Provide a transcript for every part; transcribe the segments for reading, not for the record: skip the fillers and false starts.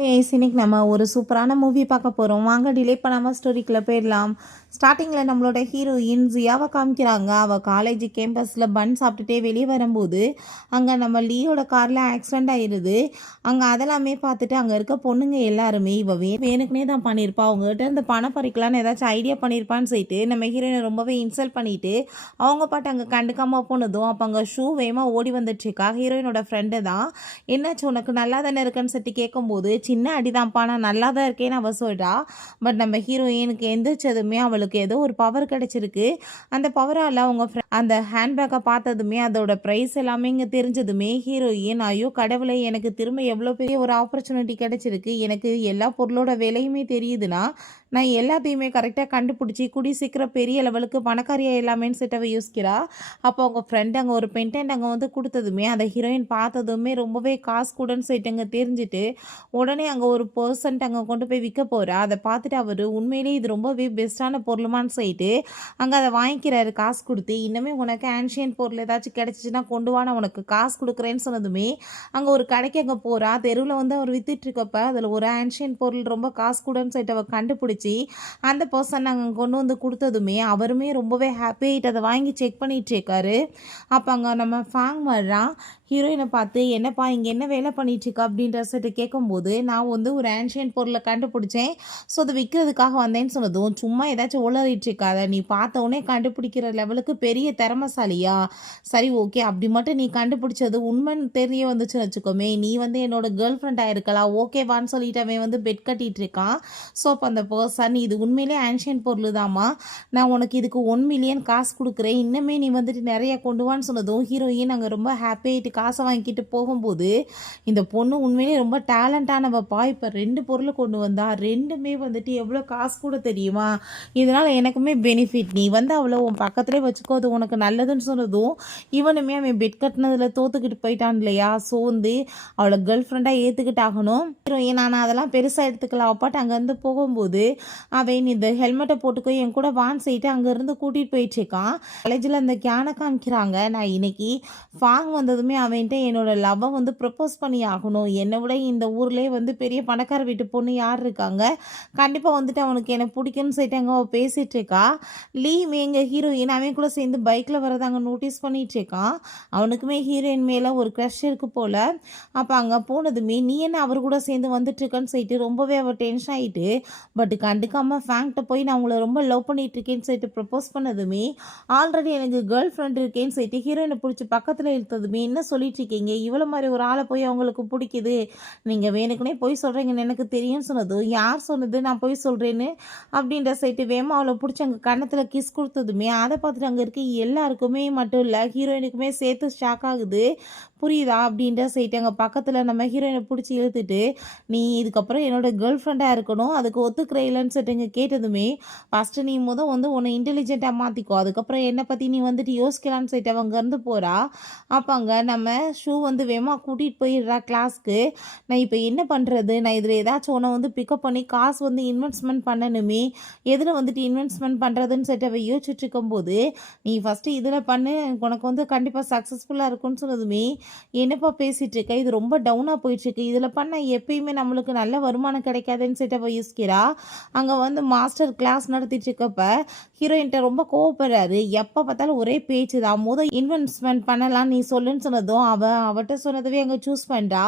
இன்னைக்கு நம்ம ஒரு சூப்பரான மூவி பார்க்க போகிறோம். வாங்க டிலே பண்ணாமல் ஸ்டோரிக்குள்ளே போயிடலாம். ஸ்டார்டிங்கில் நம்மளோட ஹீரோயின் ஜியாவை காமிக்கிறாங்க. அவள் காலேஜ் கேம்பஸில் பன் சாப்பிட்டுட்டே வெளியே வரும்போது அங்கே நம்ம லீயோட காரில் ஆக்சிடெண்ட் ஆயிடுது. அங்கே அதெல்லாமே பார்த்துட்டு அங்கே இருக்க பொண்ணுங்க எல்லாருமே வேணுக்குனே தான் பண்ணியிருப்பா, அவங்ககிட்ட இந்த பணம் பறிக்கலான்னு ஏதாச்சும் ஐடியா பண்ணியிருப்பான்னு சொல்லிட்டு நம்ம ஹீரோயினை ரொம்பவே இன்சல்ட் பண்ணிட்டு அவங்க பாட்டு அங்கே கண்டுக்காமல் போனதும் அப்போ அங்கே ஷூ வேகமாக ஓடி வந்துட்டுருக்கா. ஹீரோயினோட ஃப்ரெண்டு தான். என்னாச்சு உனக்கு நல்லா தானே இருக்குன்னு சொல்லிட்டு கேட்கும்போது சின்ன அடிதான்ப்பா நான் நல்லா தான் இருக்கேன்னு அவள் சொல்கிறா. பட் நம்ம ஹீரோயினுக்கு எந்திரிச்சதுமே அவளுக்கு ஏதோ ஒரு பவர் கிடச்சிருக்கு. அந்த பவரால் அவங்க அந்த ஹேண்ட்பேக்கை பார்த்ததுமே அதோட ப்ரைஸ் எல்லாமே இங்கே தெரிஞ்சதுமே ஹீரோயின் ஐயோ கடவுளை, எனக்கு திரும்ப எவ்வளோ பெரிய ஒரு ஆப்பர்ச்சுனிட்டி கிடச்சிருக்கு, எனக்கு எல்லா பொருளோட விலையுமே தெரியுதுன்னா நான் எல்லாத்தையுமே கரெக்டாக கண்டுபிடிச்சி கூடி சீக்கிரம் பெரிய லெவலுக்கு பணக்காரியாக எல்லாமேன்னு சிட்டவை யோசிக்கிறா. அப்போ அவங்க ஃப்ரெண்ட் அங்கே ஒரு பென்டென்ட் அங்கே வந்து கொடுத்ததுமே அந்த ஹீரோயின் பார்த்ததுமே ரொம்பவே காசு கூடன்னு சொல்லிட்டு அங்கே தெரிஞ்சுட்டு உடனே அங்கே ஒரு பர்சன்ட் அங்கே கொண்டு போய் விற்க போகிறா. அதை பார்த்துட்டு அவர் உண்மையிலேயே இது ரொம்பவே பெஸ்ட்டான பொருளுமான்னு சொல்லிட்டு அங்கே அதை வாங்கிக்கிறாரு காசு கொடுத்து. இன்னுமே உனக்கு ஆன்ஷியன் பொருள் ஏதாச்சும் கிடச்சிச்சின்னா கொண்டு வா, நான் உனக்கு காசு கொடுக்குறேன்னு சொன்னதுமே அங்கே ஒரு கடைக்கு அங்கே போகிறா. தெருவில் வந்து அவர் வித்துட்ருக்கப்ப அதில் ஒரு ஆன்ஷியன் பொருள் ரொம்ப காசு கூடன்னு சொல்லிட்டு அவர் கண்டுபிடிச்சி அந்த பர்சன் அங்கே கொண்டு வந்து கொடுத்ததுமே அவருமே ரொம்பவே ஹாப்பி ஆகிட்டு அதை வாங்கி செக் பண்ணிட்டு இருக்காரு. அப்போ அங்கே நம்ம ஃபேங் வர்றான். ஹீரோயினை பார்த்து என்னப்பா இங்கே என்ன வேலை பண்ணிட்டுருக்கா அப்படின்ற சொல்லிட்டு கேட்கும்போது நான் வந்து ஒரு ஆன்ஷியன் பொருளை கண்டுபிடிச்சேன், ஸோ அதை விற்கிறதுக்காக வந்தேன்னு சொன்னதும் சும்மா ஏதாச்சும் உளறிட்டுருக்காத, நீ பார்த்தவொடனே கண்டுபிடிக்கிற லெவலுக்கு பெரிய திறமசாலியா, சரி ஓகே அப்படி மட்டும் நீ கண்டுபிடிச்சது உண்மைன்னு தெரிய வந்துச்சுன்னு வச்சுக்கோமே, நீ வந்து என்னோட கேர்ள் ஃப்ரெண்டாக இருக்கலாம் ஓகேவான்னு சொல்லிட்டு அவன் வந்து பெட் கட்டிகிட்டு இருக்கான். ஸோ அப்போ அந்த பர்சன் இது உண்மையிலே ஆன்ஷியன் பொருள் தாம்மா, நான் உனக்கு இதுக்கு 1 மில்லியன் காசு கொடுக்குறேன், இன்னுமே நீ வந்துட்டு நிறைய கொண்டு வான்னு சொன்னதும் ஹீரோயின் அங்கே ரொம்ப ஹாப்பியாகிட்டு காசை வாங்கிட்டு போகும்போது இந்த பொண்ணு உண்மையிலே ரொம்ப டேலண்டானவப்பா, இப்போ 2 பொருள் கொண்டு வந்தா, ரெண்டுமே வந்துட்டு எவ்வளோ காசு கூட தெரியுமா, இதனால் எனக்குமே பெனிஃபிட், நீ வந்து அவ்வளோ உன் பக்கத்துலேயே வச்சுக்கோ, அது உனக்கு நல்லதுன்னு சொன்னதும் இவனுமே அவன் பெட் கட்டினதில் தோத்துக்கிட்டு போயிட்டான் இல்லையா. ஸோ வந்து அவளை கேர்ள் ஃப்ரெண்டாக ஏற்றுக்கிட்டாகணும். ஹீரோயின் நான் அதெல்லாம் பெருசாக எடுத்துக்கலாம் அப்பாட்டு அங்கேருந்து போகும்போது அவன் இந்த ஹெல்மெட்டை போட்டுக்கோ என் கூட வான் செய்யிட்டு அங்கேருந்து கூட்டிகிட்டு போயிட்டுருக்கான். காலேஜில் அந்த கேனை காமிக்கிறாங்க. நான் இன்னைக்கு ஃபாங் வந்ததுமே அவன்கிட்ட என்னோட லவ்வை வந்து ப்ரப்போஸ் பண்ணி ஆகணும், என்னை விட இந்த ஊர்லேயே வந்து பெரிய பணக்கார வீட்டு பொண்ணு யார் இருக்காங்க, கண்டிப்பாக வந்துட்டு அவனுக்கு எனக்கு பிடிக்குன்னு சொல்லிட்டு அங்கே அவள் பேசிகிட்டு இருக்கா. லீவ் எங்கள் ஹீரோயின் அவன் கூட சேர்ந்து பைக்கில் வரதை அங்கே நோட்டீஸ் பண்ணிகிட்டு இருக்கான். அவனுக்குமே ஹீரோயின் மேலே ஒரு க்ரஷ் இருக்கு போல். அப்போ அங்கே போனதுமே நீ என்ன அவர் கூட சேர்ந்து வந்துட்டுருக்கன்னு சொல்லிட்டு ரொம்பவே அவள் டென்ஷன் ஆகிட்டு பட் கண்டுக்காமல் ஃபேங்க்ட்ட போய் நான் உங்களை ரொம்ப லவ் பண்ணிட்டு இருக்கேன்னு சொல்லிட்டு ப்ரப்போஸ் பண்ணதுமே ஆல்ரெடி எனக்கு கேர்ள் ஃப்ரெண்ட் இருக்கேன்னு சொல்லிட்டு ஹீரோயினை பிடிச்சி பக்கத்தில் இழுத்ததுமே என்ன சொல்லிட்டு இருக்கீங்க, இவ்வளோ மாதிரி ஒரு ஆளை போய் அவங்களுக்கு பிடிக்குது, நீங்கள் வேணுக்குனே போய் சொல்கிறீங்கன்னு எனக்கு தெரியும்னு சொன்னதும் யார் சொன்னது நான் போய் சொல்கிறேன்னு அப்படின்ற சைட்டு வேமா அவளை பிடிச்சி அங்கே கன்னத்தில் கிஸ் கொடுத்ததுமே அதை பார்த்துட்டு அங்கே இருக்க எல்லாருக்குமே மட்டும் இல்லை ஹீரோயினுக்குமே சேர்த்து ஷாக் ஆகுது. புரியுதா அப்படின்ற சைட்டு அங்கே பக்கத்தில் நம்ம ஹீரோயினை பிடிச்சி இழுத்துட்டு நீ இதுக்கப்புறம் என்னோட கேர்ள் ஃப்ரெண்டாக இருக்கணும், அதுக்கு ஒத்துக்கிற இல்லைன்னு சொல்லிட்டு இங்கே கேட்டதுமே ஃபஸ்ட்டு நீ வந்து உன்னை இன்டெலிஜென்ட்டாக மாற்றிக்கோ, அதுக்கப்புறம் என்னை பற்றி நீ வந்துட்டு யோசிக்கலான்னு சொல்லிட்டு அவங்க இருந்து போகிறா. அப்போ அங்கே நம்ம ஷூ வந்து வேமா கூட்டிகிட்டு போயிடுறா கிளாஸ்க்கு. நான் இப்போ என்ன பண்ணுறது, நான் இதில் ஏதாச்சும் ஒன்று வந்து பிக்கப் பண்ணி காசு வந்து இன்வெஸ்ட்மெண்ட் பண்ணணுமே, எதில் வந்துட்டு இன்வெஸ்ட்மெண்ட் பண்ணுறதுன்னு சொல்லிட்டு அவள் யோசிச்சுட்டு இருக்கும்போது நீ ஃபஸ்ட்டு இதில் பண்ணு, உனக்கு வந்து கண்டிப்பாக சக்ஸஸ்ஃபுல்லாக இருக்கும்னு சொன்னதுமே என்னப்பா பேசிகிட்டு இருக்க, இது ரொம்ப டவுனாக போயிட்டுருக்கு, இதில் பண்ணால் எப்பயுமே நம்மளுக்கு நல்ல வருமானம் கிடைக்காதுன்னு சொல்லிட்டு அவள் யோசிக்கிறா. அங்கே வந்து மாஸ்டர் கிளாஸ் நடத்திட்டு இருக்கப்ப ஹீரோயின்ட்ட ரொம்ப கோவப்படுறாரு. எப்போ பார்த்தாலும் ஒரே பேச்சு தான், இன்வெஸ்ட்மெண்ட் பண்ணலாம் நீ சொல்லுன்னு சொன்னதும் அவட்ட சொன்னதவே அங்கே சூஸ் பண்ணுறா.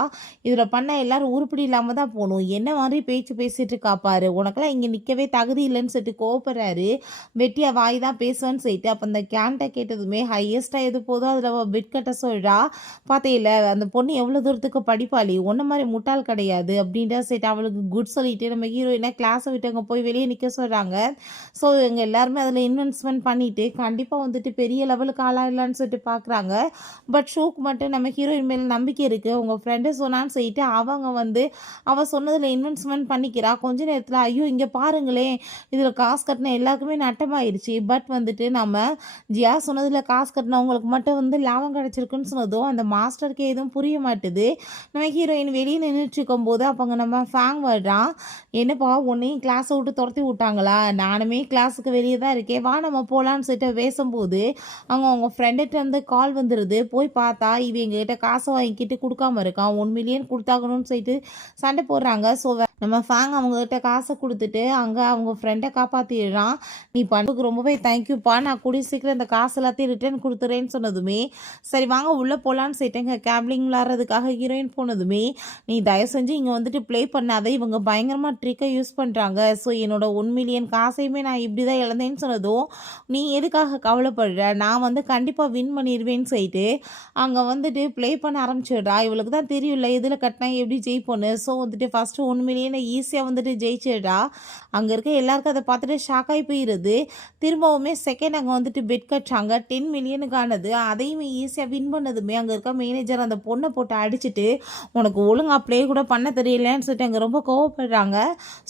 இதில் பண்ண எல்லாரும் உருப்படி இல்லாமல் தான் போகணும், என்ன மாதிரி பேச்சு பேசிகிட்டு இருக்கா பாரு, உனக்கெல்லாம் இங்கே நிற்கவே தகுதி இல்லைன்னு சொல்லிட்டு கோவப்படுறாரு. வெட்டியாக வாய் தான் பேசுவேன்னு சொல்லிட்டு அப்போ அந்த கேன்ட்ட கேட்டதுமே ஹையஸ்ட்டாக எது போதோ அதில் பெட் கட்ட சொல்கிறா. பார்த்தையில அந்த பொண்ணு எவ்வளோ தூரத்துக்கு படிப்பாளி, ஒன்றை மாதிரி முட்டாள் கிடையாது அப்படின்ற சைட்டு அவளுக்கு குட் சொல்லிட்டு நம்ம ஹீரோயினை கிளாஸை விட்டு அங்கே போய் வெளியே நிற்க சொல்கிறாங்க. ஸோ இவங்க எல்லாருமே அதில் இன்வெஸ்ட்மெண்ட் பண்ணிவிட்டு கண்டிப்பாக வந்துட்டு பெரிய லெவலுக்கு ஆளாகலான்னு சொல்லிட்டு பார்க்குறாங்க. பட் ஷூக்கு மட்டும் நம்ம ஹீரோயின் மேலே நம்பிக்கை இருக்குது, உங்கள் ஃப்ரெண்டு சொன்னான்னு சொல்லிட்டு அவங்க வந்து அவள் சொன்னதில் இன்வெஸ்ட்மெண்ட் பண்ணிக்கிறா. கொஞ்ச நேரத்தில் ஐயோ இங்கே பாருங்களேன், இதில் காசு கட்டின எல்லாருக்குமே நட்டமாயிருச்சு, பட் வந்துட்டு நம்ம ஜியா சொன்னதில் காசு கட்டினவங்களுக்கு மட்டும் வந்து லாபம் கிடச்சிருக்குன்னு சொன்னதும் அந்த மாஸ்டருக்கு எதுவும் புரிய மாட்டுது. நம்ம ஹீரோயின் வெளியே நின்றுட்டு இருக்கும்போது அப்போங்க நம்ம ஃபேங் வர்றான். என்னப்பா உன்னையும் கிளாஸை விட்டு துரத்தி விட்டாங்களா? நானுமே கிளாஸுக்கு வெளியே தான் இருக்கேன், வா நம்ம போகலான்னு சொல்லிட்டு பேசும்போது அவங்க ஃப்ரெண்டுகிட்ட இருந்து கால் வந்துடுது. போய் பார்த்தா இவன் எங்ககிட்ட காசை வாங்கிக்கிட்டு கொடுக்காம இருக்கான், 1 மில்லியன் கொடுத்தாகணும்னு சொல்லிட்டு சண்டை போடுறாங்க. ஸோ நம்ம ஃபேங் அவங்ககிட்ட காசை கொடுத்துட்டு அங்கே அவங்க ஃப்ரெண்டை காப்பாற்றிடுறான். நீ பண்ணுறதுக்கு ரொம்பவே தேங்க்யூப்பா, நான் கூடிய சீக்கிரம் இந்த காசு எல்லாத்தையும் ரிட்டர்ன் கொடுத்துறேன்னு சொன்னதுமே சரி வாங்க உள்ளே போகலான்னு சொல்லிட்டுங்க கேப்லிங் விளாட்றதுக்காக ஹீரோயின் போனதுமே நீ தயவு செஞ்சு இங்கே வந்துட்டு ப்ளே பண்ணாத, இவங்க பயங்கரமாக ட்ரிக்கை யூஸ் பண்ணுறாங்க. ஸோ என்னோட 1 மில்லியன் காசையுமே நான் இப்படி தான் இழந்தேன்னு சொன்னதும் நீ எதுக்காக கவலைப்படுற, நான் வந்து கண்டிப்பாக வின் பண்ணிடுவேன்னு சொல்லிட்டு அங்கே வந்துட்டு ப்ளே பண்ண ஆரம்பிச்சிடுறா. இவளுக்கு தான் தெரியும்ல இதில் கட்டினா எப்படி ஜெயிப்போன்னு. ஸோ வந்துட்டு ஃபஸ்ட்டு 1 மில்லியனை ஈஸியாக வந்துட்டு ஜெயிச்சிடுறா. அங்கே இருக்க எல்லாருக்கும் அதை பார்த்துட்டு ஷாக் ஆகி போயிடுது. திரும்பவுமே செகண்ட் அங்கே வந்துட்டு பெட் கட்டுறாங்க 10 மில்லியனுக்கானது. அதையுமே ஈஸியாக வின் பண்ணதுமே அங்கே இருக்க மேனேஜர் அந்த பொண்ணை போட்டு அடிச்சுட்டு உனக்கு ஒழுங்காக ப்ளே கூட பண்ண தெரியலன்னு சொல்லிட்டு அங்கே ரொம்ப கோவப்படுறாங்க.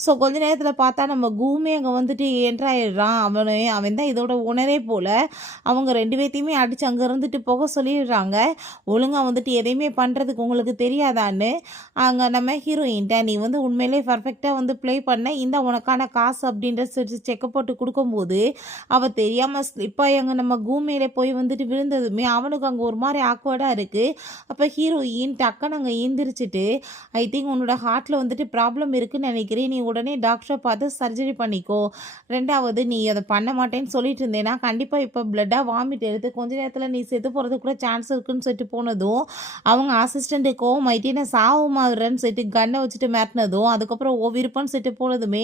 ஸோ கொஞ்ச நேரத்தில் பார்த்தா நம்ம கூமே அங்கே வந்துட்டு என்ட்ராயிடுறான். அவன் தான் இதோட உணரே போல். அவங்க 2 பேர்த்தையுமே அடித்து அங்கே இருந்துட்டு போக சொல்லிடுறாங்க. ஒழுங்காக வந்துட்டு எதையுமே பண்ணுறதுக்கு உங்களுக்கு தெரியாதான்னு அங்கே நம்ம ஹீரோயின்ட்ட நீ வந்து உண்மையிலே பர்ஃபெக்டாக வந்து ப்ளே பண்ண, இந்த உனக்கான காசு அப்படின்ற செக்கப் போட்டு கொடுக்கும்போது அவள் தெரியாமல் ஸ்லிப்பாகி அங்கே நம்ம கூமையிலே போய் வந்துட்டு விழுந்ததுமே அவனுக்கு அங்கே ஒரு மாதிரி ஆக்வர்டாக இருக்குது. அப்போ ஹீரோயின் டக்குன்னு அங்கே ஈந்திரிச்சிட்டு ஐ திங்க் உன்னோட ஹார்ட்டில் வந்துட்டு ப்ராப்ளம் இருக்குன்னு நினைக்கிறேன், நீ உடனே டாக்டரை பார்த்து சர்ஜரி பண்ணிக்கோ. ரெண்டாவது நீ அதை பண்ண மாட்டேன்னு சொல்லிட்டு இருந்தேன்னா கண்டிப்பாக இப்போ பிளட்டாக வாமிட் எடுத்து கொஞ்ச நேரத்தில் நீ செத்து போகிறதுக்கு கூட சான்ஸ் இருக்குன்னு சொல்லிட்டு போனதும் அவங்க அசிஸ்டண்ட்டு கோவமாயிட்டு நான் சாவு மாதிரின்னு சொல்லிட்டு கண்ணை வச்சுட்டு மிரட்டினதும் அதுக்கப்புறம் விருப்பம்னு சொல்லிட்டு போனதுமே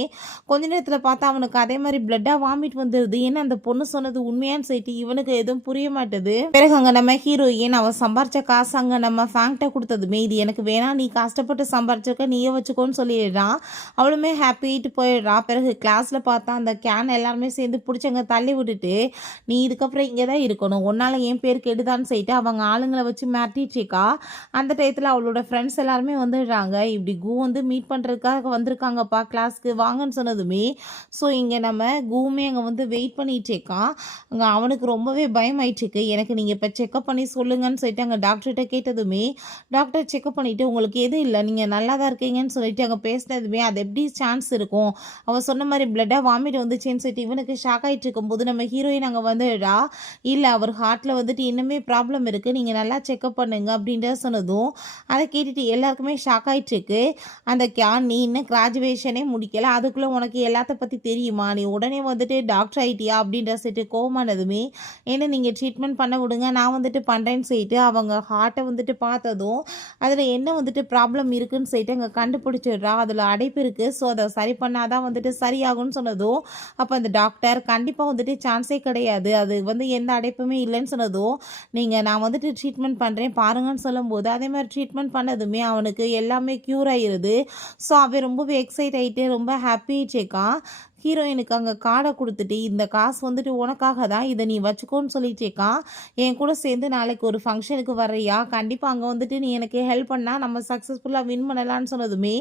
கொஞ்ச நேரத்தில் பார்த்தா அவனுக்கு அதே மாதிரி பிளட்டாக வாமிட் வந்துடுது. ஏன்னா அந்த பொண்ணு சொன்னது உண்மையான்னு சொல்லிட்டு இவனுக்கு எதுவும் புரிய மாட்டுது. பிறகு அங்கே நம்ம ஹீரோயின் அவன் சம்பாரிச்ச காசு அங்கே நம்ம ஃபேங்க்ட்ட கொடுத்ததுமே இது எனக்கு வேணாம், நீ கஷ்டப்பட்டு சம்பாரிச்சிருக்க நீயே வச்சுக்கோன்னு சொல்லிடுறான். அவளுமே ஹாப்பிட்டு போயிடுறா. பிறகு கிளாஸில் பார்த்தா அந்த கேன் எல்லாருமே சேர்ந்து பிடிச்சங்க தள்ளி விட்டுட்டு நீ இதுக்கப்புறம் இங்கே தான் இருக்கணும், உன்னால் என் பேர் கெடுதான்னு சொல்லிட்டு அவங்க ஆளுங்களை வச்சு மிரட்டிட்டுருக்கா. அந்த டயத்தில் அவளோட ஃப்ரெண்ட்ஸ் எல்லாருமே வந்துடுறாங்க. இப்படி கூ வந்து மீட் பண்ணுறதுக்காக வந்திருக்காங்கப்பா கிளாஸ்க்கு வாங்கன்னு சொன்னதுமே ஸோ இங்கே நம்ம கூமே அங்கே வந்து வெயிட் பண்ணிகிட்டு இருக்கான். அங்கே அவனுக்கு ரொம்பவே பயமாயிட்டுருக்கு. எனக்கு நீங்கள் இப்போ செக்கப் பண்ணி சொல்லுங்கன்னு சொல்லிட்டு அங்கே டாக்டர்கிட்ட கேட்டதுமே டாக்டர் செக்கப் பண்ணிவிட்டு உங்களுக்கு எதுவும் இல்லை, நீங்கள் நல்லா தான் இருக்கீங்கன்னு சொல்லிட்டு அங்கே பேசினதுமே அது எப்படி சான்ஸ் இருக்கும், அவள் சொன்ன மாதிரி பிளட்டாக வாமிட் வந்துச்சுன்னு சொல்லிட்டு இவனுக்கு ஷாக் ஆகிட்டு இருக்கும்போது நம்ம ஹீரோயின் அங்கே வந்துடுறா. இல்லை அவர் ஹார்ட்டில் வந்துட்டு இன்னுமே ப்ராப்ளம் இருக்குது, நீங்கள் நல்லா செக்கப் பண்ணுங்க அப்படின்ற சொன்னதும் அதை கேட்டுட்டு எல்லாருக்குமே ஷாக் ஆகிட்டுருக்கு. அந்த நீ இன்னும் கிராஜுவேஷனே முடிக்கல, அதுக்குள்ளே உனக்கு எல்லாத்த பற்றி தெரியுமா, நீ உடனே வந்துட்டு டாக்டர் ஆகிட்டியா அப்படின்ற சொல்லிட்டு கோவமானதுமே ஏன்னா நீங்கள் ட்ரீட்மெண்ட் பண்ண விடுங்க நான் வந்துட்டு பண்ணுறேன்னு சொல்லிட்டு அவங்க ஹார்ட்டை வந்துட்டு பார்த்ததும் அதில் என்ன வந்துட்டு ப்ராப்ளம் இருக்குன்னு சொல்லிட்டு அங்கே கண்டுபிடிச்சிடுறா. அதில் அடைப்பு இருக்குது, ஸோ அதை சரி பண்ணாதான் வந்துட்டு சரியாகும்னு சொன்னதும் அப்போ அந்த டாக்டர் கண்டிப்பாக வந்துட்டு சான்ஸே கிடையாது, அது வந்து எந்த அடைப்புமே இல்லைன்னு சொன்னதும் நான் வந்துட்டு ட்ரீட்மெண்ட் பண்ணுறேன் பாருங்கன்னு சொல்லும்போது அதே மாதிரி ட்ரீட்மெண்ட் பண்ணதுமே அவனுக்கு எல்லாமே க்யூர் ஆகிடுது. ஸோ அவன் ரொம்பவே எக்ஸைட் ஆகிட்டு ரொம்ப ஹாப்பியாகிட்டேக்கான். ஹீரோயினுக்கு அங்கே கார்டை கொடுத்துட்டு இந்த காசு வந்துட்டு உனக்காக தான், இதை நீ வச்சுக்கோன்னு சொல்லிட்டேக்கான். என் கூட சேர்ந்து நாளைக்கு ஒரு ஃபங்க்ஷனுக்கு வர்றியா, கண்டிப்பாக அங்கே வந்துட்டு நீ எனக்கு ஹெல்ப் பண்ணால் நம்ம சக்ஸஸ்ஃபுல்லாக வின் பண்ணலான்னு சொன்னதுமே